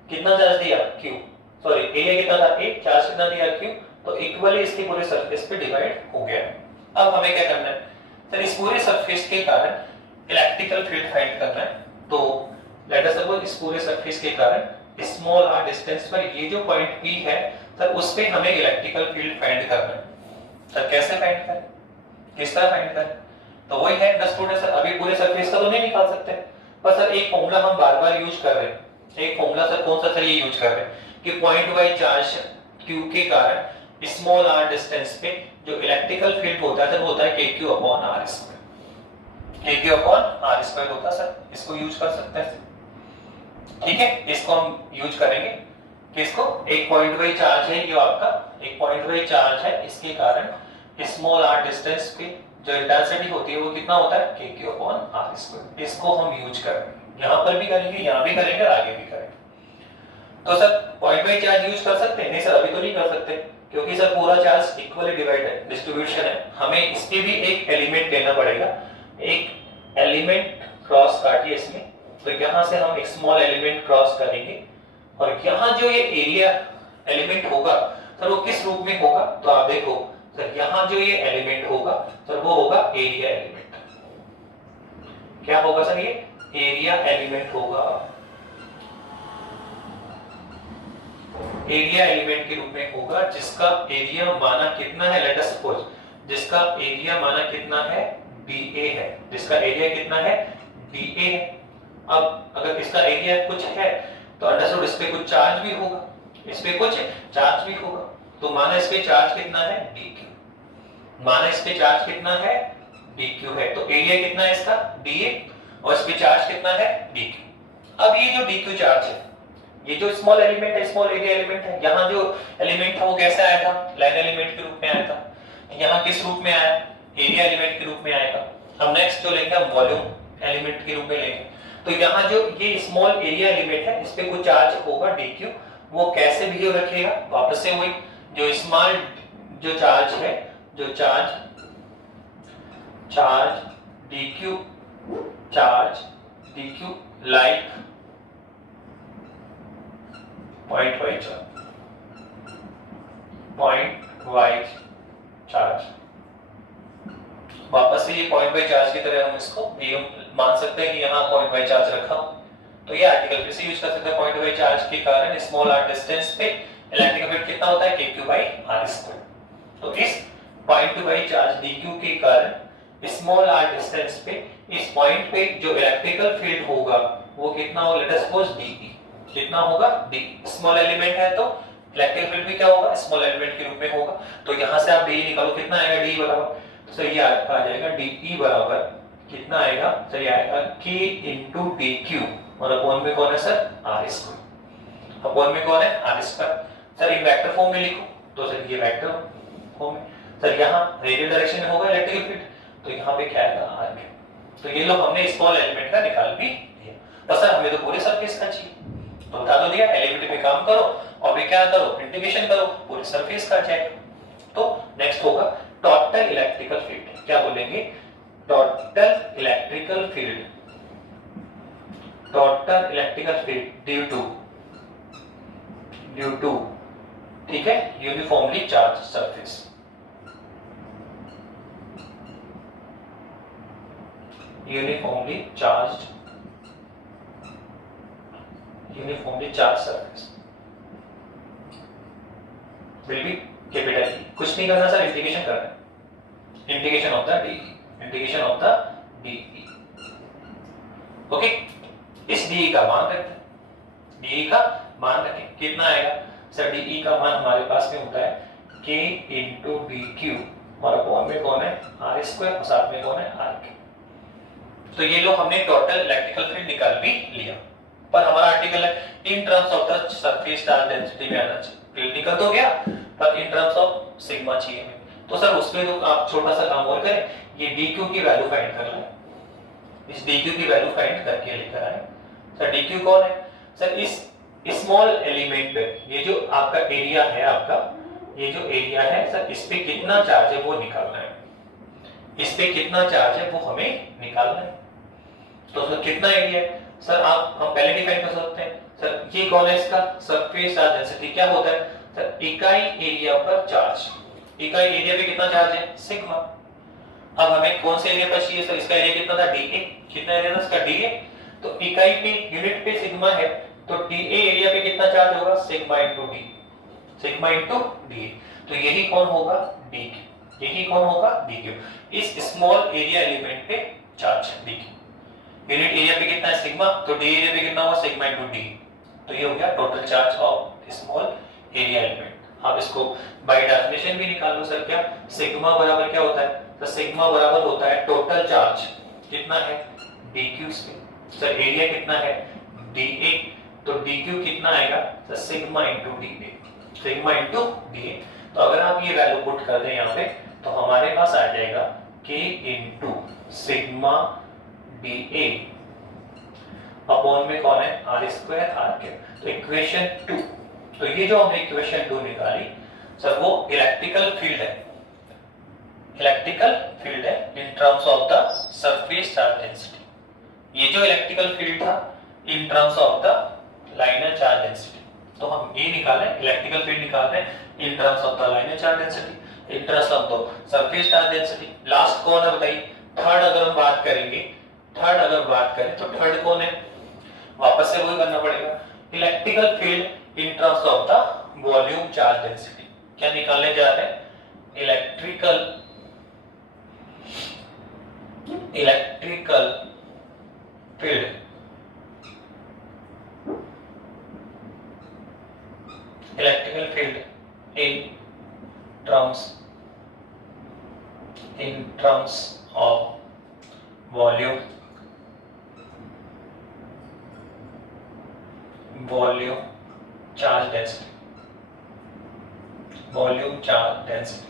कितना चार्ज दिया Q, सॉरी एरिया कितना था A, चार्ज कितना दिया Q, तो इक्वली इसके पूरे सरफेस पे डिवाइड हो गया। अब हमें क्या करना है सर, इस पूरे सरफेस के कारण इलेक्ट्रिकल फील्ड फाइंड करना है। तो लेट अस सपोज इस पूरे सरफेस के कारण स्मॉल r डिस्टेंस पर ये जो पॉइंट P है सर, उस पे हमें इलेक्ट्रिकल फील्ड फाइंड करना है। सर कैसे फाइंड करें, किस तरह फाइंड करें, तो वही है अंडरस्टूड है सर। अभी पूरे सरफेस का तो नहीं निकाल सकते, पर सर एक फॉर्मूला हम बार-बार यूज कर रहे हैं। एक फॉर्मूला सर कौन सा सर, ये यूज कर रहे हैं कि पॉइंट वाइज चार्ज Q के कारण स्मॉल r डिस्टेंस पे जो इलेक्ट्रिकल फील्ड होता है सर, वो होता है kq/r²। kq/r² होता है सर, इसको यूज कर सकते हैं। ठीक है, इसको हम यूज करेंगे किसको, एक पॉइंट वाइज चार्ज है, ये आपका एक पॉइंट वाइज चार्ज है, इसके कारण स्मॉल r डिस्टेंस पे जो इंटेंसिटी होती है वो कितना होता है kq/r²। इसको हम यूज करेंगे, यहां पर भी करेंगे, यहां भी करेंगे, आगे भी करेंगे। तो sir point wise charge use कर सकते हैं, नहीं सर अभी तो नहीं कर सकते, क्योंकि सर पूरा चार्ज इक्वली डिवाइडेड डिस्ट्रीब्यूशन है, हमें इसके भी एक एलिमेंट लेना पड़ेगा। एक एलिमेंट क्रॉस काटिए इसमें, तो यहां से हम एक स्मॉल एलिमेंट क्रॉस करेंगे, और यहां जो ये एरिया एलिमेंट होगा सर, वो किस रूप में होगा, तो आप देखो सर यहां जो ये एलिमेंट होगा सर, वो होगा एरिया एलिमेंट। क्या होगा सर, ये एरिया एलिमेंट होगा, एरिया एलिमेंट के रूप में होगा, जिसका एरिया माना कितना है, लेट अस सपोज जिसका एरिया माना कितना है, dA है, जिसका एरिया कितना है dA है। अब अगर इसका एरिया कुछ है तो अंडरस्टूड इस पे कुछ चार्ज भी होगा, इस पे कुछ चार्ज भी होगा, तो माना इस पे चार्ज कितना है dQ, माना इस पे चार्ज कितना है dQ है, तो एरिया कितना है इसका dA, और इस पे चार्ज कितना है dQ। अब ये जो dQ चार्ज है, ये जो स्मॉल एलिमेंट है, स्मॉल एरिया एलिमेंट है, यहाँ जो एलिमेंट था वो कैसे आया था, लाइन एलिमेंट के रूप में आया था, यहाँ किस रूप में आया, एरिया एलिमेंट के रूप में आएगा। हम नेक्स्ट जो लेंगे हम वॉल्यूम एलिमेंट के रूप में लेंगे। तो यहाँ जो ये स्मॉल एरिया एलिमेंट है, इस पे कुछ चार्ज होगा dQ, वो कैसे बिहेव रखेगा, वापस से वही जो स्मॉल जो चार्ज है, जो charge dQ like point wise charge, वापस से ये पॉइंट वाइज चार्ज की तरह हम इसको ये मान सकते हैं कि यहाँ पॉइंट वाइज चार्ज रखा हो, तो ये आर्टिकल फिर से यूज कर सकते हैं। पॉइंट वाइज चार्ज के कारण स्मॉल r डिस्टेंस पे इलेक्ट्रिक फील्ड कितना होता है kq/r²। तो इस पॉइंट वाइज चार्ज dQ के कारण स्मॉल r डिस्टेंस पे इस पॉइंट पे जो इलेक्ट्रिकल फील्ड होगा वो कितना होगा, लेट अस सपोज dE, कितना होगा d, स्मॉल एलिमेंट है तो इलेक्ट्रिक फील्ड भी क्या होगा, स्मॉल एलिमेंट के रूप में होगा। तो यहां से आप d निकालो, कितना आएगा d बराबर, तो सर ये आ जाएगा dE बराबर कितना आएगा सर, ये आएगा k dQ, और अपॉन में कौन है सर r², अपॉन में कौन है r²। सर ये वेक्टर फॉर्म में लिखो, तो सर ये वेक्टर फॉर्म में, सर यहाँ रेडियल डायरेक्शन में होगा इलेक्ट्रिक फील्ड, तो यहाँ पे क्या आएगा r²। तो ये लो हमने स्मॉल एलिमेंट का निकाल भी दिया, तो सर हमें तो पूरे सरफेस का चाहिए, तो बता दो दिया एलिमेंट में काम करो और फिर क्या करो, इंटीग्रेशन करो, पूरे सरफेस का जाएगा। तो नेक्स्ट होगा टोटल इलेक्ट्रिकल फील्ड, क्या बोलेंगे, total electrical field, total electrical field due to ठीक है uniformly charge surface, uniformly charge surface will be capital E। कुछ नहीं करना सर, इंटीग्रेशन करना है, integration of the DE, integration of the DE। Okay, इस DE का मान रखते हैं, DE का मान रखें, कितना आएगा सर, DE का मान हमारे पास में होता है K × dQ, और अपॉन में कौन है r², और साथ में कौन है r²। तो ये लो हमने टोटल इलेक्ट्रिकल फील्ड निकाल भी लिया, पर हमारा आर्टिकल है इन terms of the surface charge density में आना चाहिए, फील्ड निकल तो गया पर इन टर्म्स ऑफ सिग्मा चाहिए हमें। तो सर उसमें तो आप छोटा सा काम और करें, ये dq की वैल्यू फाइंड कर लें, इस dq की वैल्यू फाइंड करके लेकर आए। सर dq कौन है? सर इस स्मॉल एलिमेंट पे ये जो आपका एरिया है, आपका ये जो एरिया है सर, इस पे कितना चार्ज है वो निकालना है, इस पे कितना चार्ज है वो हमें निकालना है। तो सर कितना एरिया है सर, हम पहले डिफाइन कर सकते हैं। सर ये कौन है इसका सरफेस चार्ज डेंसिटी, क्या होता है सर इकाई एरिया पर चार्ज, इकाई एरिया पे कितना चार्ज है सिग्मा। अब हमें कौन से एरिया पर चाहिए सर, इसका एरिया कितना था dA, कितना एरिया था इसका dA, तो इकाई पे यूनिट पे सिग्मा है तो dA एरिया पे कितना चार्ज होगा sigma into d, sigma into dA, तो यही कौन होगा dq, यही कौन होगा dq, इस स्मॉल एरिया एलिमेंट पे चार्ज dq। यूनिट एरिया पे कितना है सिग्मा, तो d एरिया पे कितना होगा सिग्मा इनटू d, तो ये हो गया total charge of small area element. आप इसको बाय डेफिनेशन भी निकाल लो सर, क्या सिग्मा बराबर क्या होता है, तो सिग्मा बराबर होता है टोटल चार्ज कितना है dq से, सर एरिया कितना है dA, तो dq कितना आएगा sir sigma into dA, sigma into dA। तो अगर आप ये वैल्यू पुट कर दें यहाँ पे तो हमारे पास आ जाएगा k into sigma dA upon में कौन है r स्क्वायर r क्यूब। तो इक्वेशन 2, तो ये जो हमने इक्वेशन 2 निकाली सर वो इलेक्ट्रिकल फील्ड है, इलेक्ट्रिकल फील्ड है इन terms of the surface charge density. ये जो इलेक्ट्रिकल फील्ड था इन terms of the liner charge density, तो हम ये निकाले इलेक्ट्रिकल फील्ड निकाल रहे हैं इन terms of the liner charge density, in terms of the surface charge density. Last कौन है बताइए, थर्ड अगर हम बात करेंगे, थर्ड अगर बात करें तो थर्ड कौन है, वापस से वही करना पड़ेगा, electrical field in terms of the volume charge density. क्या निकालने जा रहे हैं, electrical field electrical field in terms of volume charge density, volume charge density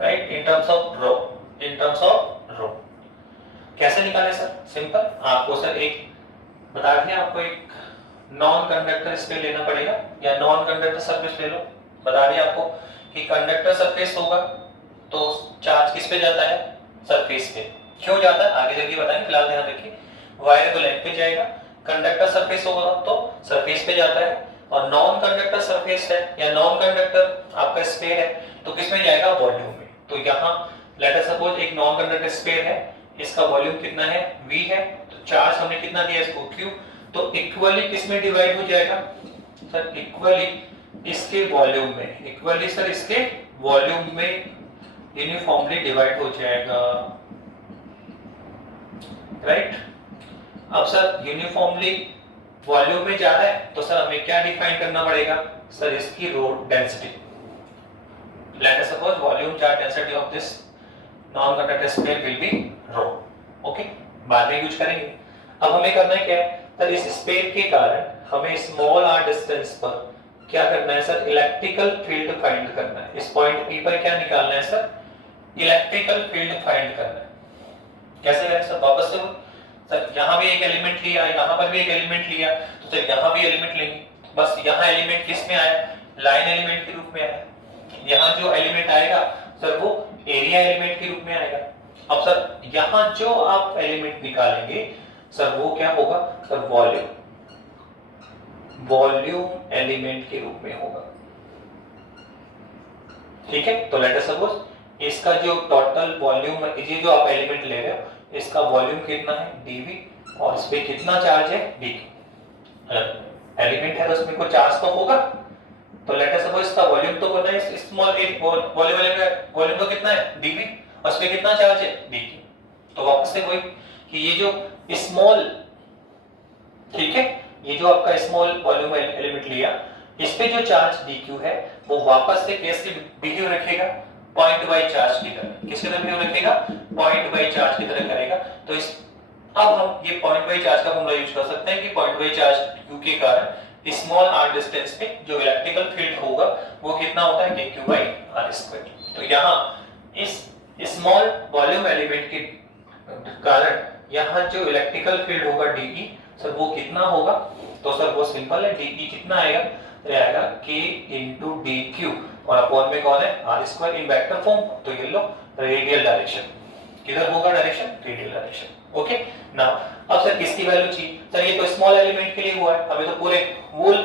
right, in terms of rho, in terms of rho. कैसे निकाले सर, सिंपल, आपको सर एक बता दिया, आपको एक नॉन कंडक्टर स्पेस लेना पड़ेगा या नॉन कंडक्टर सरफेस ले लो। बता दिया आपको कि कंडक्टर सरफेस होगा तो चार्ज किस पे जाता है, सरफेस पे। क्यों जाता है आगे जाके बताएंगे, फिलहाल ध्यान रखिए वायर तो लेंथ पे जाएगा, कंडक्टर सरफेस होगा तो सरफेस पे जाता है, और नॉन कंडक्टर सरफेस है या नॉन कंडक्टर आपका स्फीयर है तो किस में जाएगा, वॉल्यूम में। तो यहाँ लेट अस सपोज एक नॉन कंडक्टर स्फीयर है, इसका वॉल्यूम कितना है v है, तो चार्ज हमने कितना दिया इसको q, तो इक्वली किस में डिवाइड हो जाएगा सर, इक्वली इसके वॉल्यूम में, इक्वली सर इसके वॉल्यूम में यूनिफॉर्मली डिवाइड हो जाएगा राइट। अब सर यूनिफॉर्मली वॉल्यूम में जा रहा है तो सर हमें क्या डिफाइन करना पड़ेगा सर, इसकी rho density. Let us suppose volume charge density of this non conductor sphere will be rho, okay, बाद में यूज करेंगे। अब हमें करना है क्या है सर, इस स्फीयर के कारण हमें स्मॉल r डिस्टेंस पर क्या करना है सर, इलेक्ट्रिकल फील्ड फाइंड करना है। इस पॉइंट P पर क्या निकालना है सर, इलेक्ट्रिकल फील्ड फाइंड करना है। कैसे करें सर, वापस से सर यहाँ भी एक एलिमेंट लिया, यहाँ पर भी एक एलिमेंट लिया, तो सर यहाँ भी एलिमेंट लेंगे, बस यहाँ एलिमेंट किस में आया, लाइन एलिमेंट के रूप में आया। यहाँ जो एलिमेंट आएगा सर वो एरिया एलिमेंट के रूप में आएगा। अब सर यहाँ जो आप एलिमेंट निकालेंगे सर वो क्या होगा सर, वॉल्यूम एलिमेंट के रूप में होगा, ठीक है। तो लेट अस सपोज इसका जो टोटल वॉल्यूम, ये जो आप एलिमेंट ले रहे हो इसका वॉल्यूम कितना है dv, और इस पे कितना चार्ज है dq। एलिमेंट है तो इसमें कोई चार्ज तो होगा, तो लेट अस सपोज इसका वॉल्यूम तो होना है स्मॉल वॉल्यूम तो कितना है dv, और इस पे कितना चार्ज है dq। तो वापस से वही कि ये जो स्मॉल, ठीक है, ये जो आपका स्मॉल वॉल्यूम एलिमेंट लिया, इस पे जो चार्ज dq है वो वापस से कैसे बिहेव रखेगा, पॉइंट बाई चार्ज की तरह। किसकी तरह व्यू रखेगा? पॉइंट बाई चार्ज की तरह करेगा। तो इस अब हम ये पॉइंट बाई चार्ज का फॉर्मूला यूज कर सकते हैं कि पॉइंट बाई चार्ज क्यू के कारण स्मॉल r डिस्टेंस पे जो इलेक्ट्रिकल फील्ड होगा वो कितना होता है, q बाई r स्क्वायर। तो यहाँ इस स्मॉल वॉल्यूम एलिमेंट के कारण यहाँ जो इलेक्ट्रिकल फील्ड होगा dE, सर वो कितना होगा? तो सर वो सिंपल है, dE कितना आएगा? तो आएगा k into dq और अपॉन में कौन है? r स्क्वायर इन वेक्टर फॉर्म। तो ये लो रेडियल डायरेक्शन, किधर होगा direction? Radial direction. Okay now अब सर किसकी वैल्यू चाहिए? सर ये तो स्मॉल एलिमेंट के लिए हुआ है, हमें तो पूरे वूल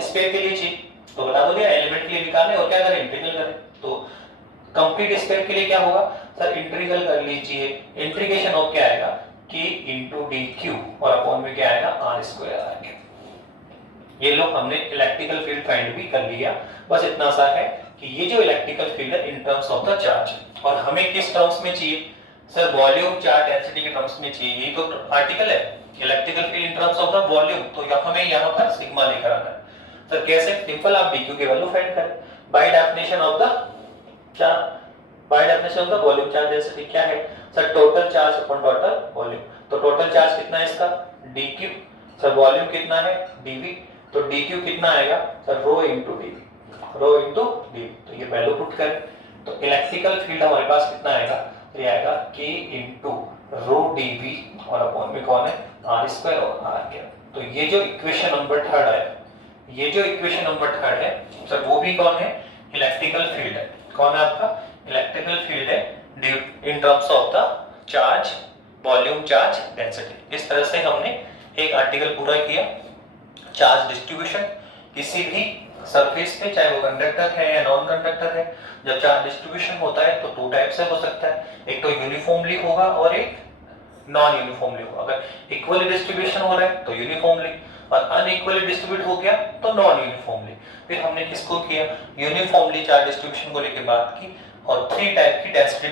स्पेयर के लिए चाहिए। तो बता दो एलिमेंट के लिए निकालने और क्या करें? इंटीग्रल करें। तो कंप्लीट स्पेयर के लिए क्या होगा? सर इंटीग्रल कर लीजिए, इंटीग्रेशन ऑफ क्या आएगा? k into dq और अपॉन में क्या आएगा? r स्क्वायर आएगा। ये लो हमने इलेक्ट्रिकल फील्ड फाइंड भी कर लिया। बस इतना सा है कि ये जो इलेक्ट्रिकल फील्ड है इन टर्म्स ऑफ द चार्ज, और हमें किस टर्म्स में चाहिए? सर वॉल्यूम चार्ज डेंसिटी के टर्म्स में चाहिए। यही तो आर्टिकल है, electrical field in terms of the volume. तो हमें यहाँ पर सिग्मा लेकर आना है। सर कैसे? सिंपल, आप dq की वैल्यू फाइंड करें by definition of the volume charge density. क्या है sir? Total charge upon total volume. तो टोटल चार्ज कितना है इसका? dq। सर वॉल्यूम कितना है? dv। तो dq कितना आएगा? सर रो इनटू dv, रो इनटू dv। तो ये वैल्यू पुट करें तो इलेक्ट्रिकल फील्ड हमारे पास कितना आएगा? ये आएगा k इनटू रो dv और अपॉन में कौन है? r स्क्वायर और r क्यूब। तो ये जो इक्वेशन नंबर थर्ड है, ये जो इक्वेशन नंबर थर्ड है सर वो भी कौन है? इलेक्ट्रिकल फील्ड है। कौन है आपका? इलेक्ट्रिकल फील्ड है इन terms of the charge, volume charge density. इस तरह से हमने एक आर्टिकल पूरा किया। चार्ज डिस्ट्रीब्यूशन किसी भी सरफेस पे, चाहे वो कंडक्टर है या नॉन कंडक्टर है, जब चार्ज डिस्ट्रीब्यूशन होता है तो दो टाइप से हो सकता है, एक तो यूनिफॉर्मली होगा और एक नॉन यूनिफॉर्मली होगा। अगर इक्वली डिस्ट्रीब्यूशन हो रहा है तो यूनिफॉर्मली, और अनइक्वली डिस्ट्रीब्यूट हो गया तो नॉन यूनिफॉर्मली। फिर हमने किसको किया? यूनिफॉर्मली चार्ज डिस्ट्रीब्यूशन को लेकर बात की और थ्री टाइप की डेंसिटी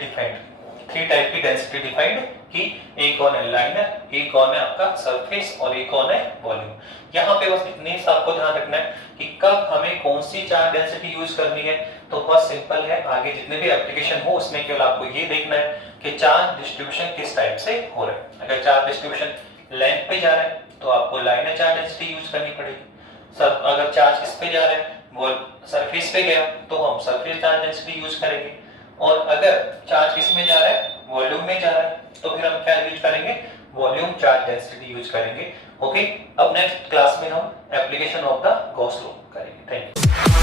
डिफाइंड की। एक कौन है? लाइनर, एक कौन है आपका? सरफेस, और एक कौन है? वॉल्यूम। यहाँ पे बस इतने से आपको ध्यान रखना है कि कब हमें कौन सी चार्ज डेंसिटी यूज करनी है। तो बहुत सिंपल है, आगे जितने भी एप्लीकेशन हो उसमें केवल आपको ये देखना है कि चार्ज डिस्ट्रीब्यूशन किस टाइप से हो रहा है। अगर चार्ज डिस्ट्रीब्यूशन लेंथ पे जा रहा है तो आपको लाइनर चार्ज डेंसिटी यूज करनी पड़ेगी। सब अगर चार्ज किस पे जा रहा है, वो सरफेस पे गया तो हम सरफेस चार्ज डेंसिटी यूज करेंगे, और अगर चार्ज किस में जा रहा है? वॉल्यूम में जा रहा है, तो फिर हम क्या यूज करेंगे? वॉल्यूम चार्ज डेंसिटी यूज करेंगे। ओके, अब नेक्स्ट क्लास में हम application of the Gauss law करेंगे। Thank you.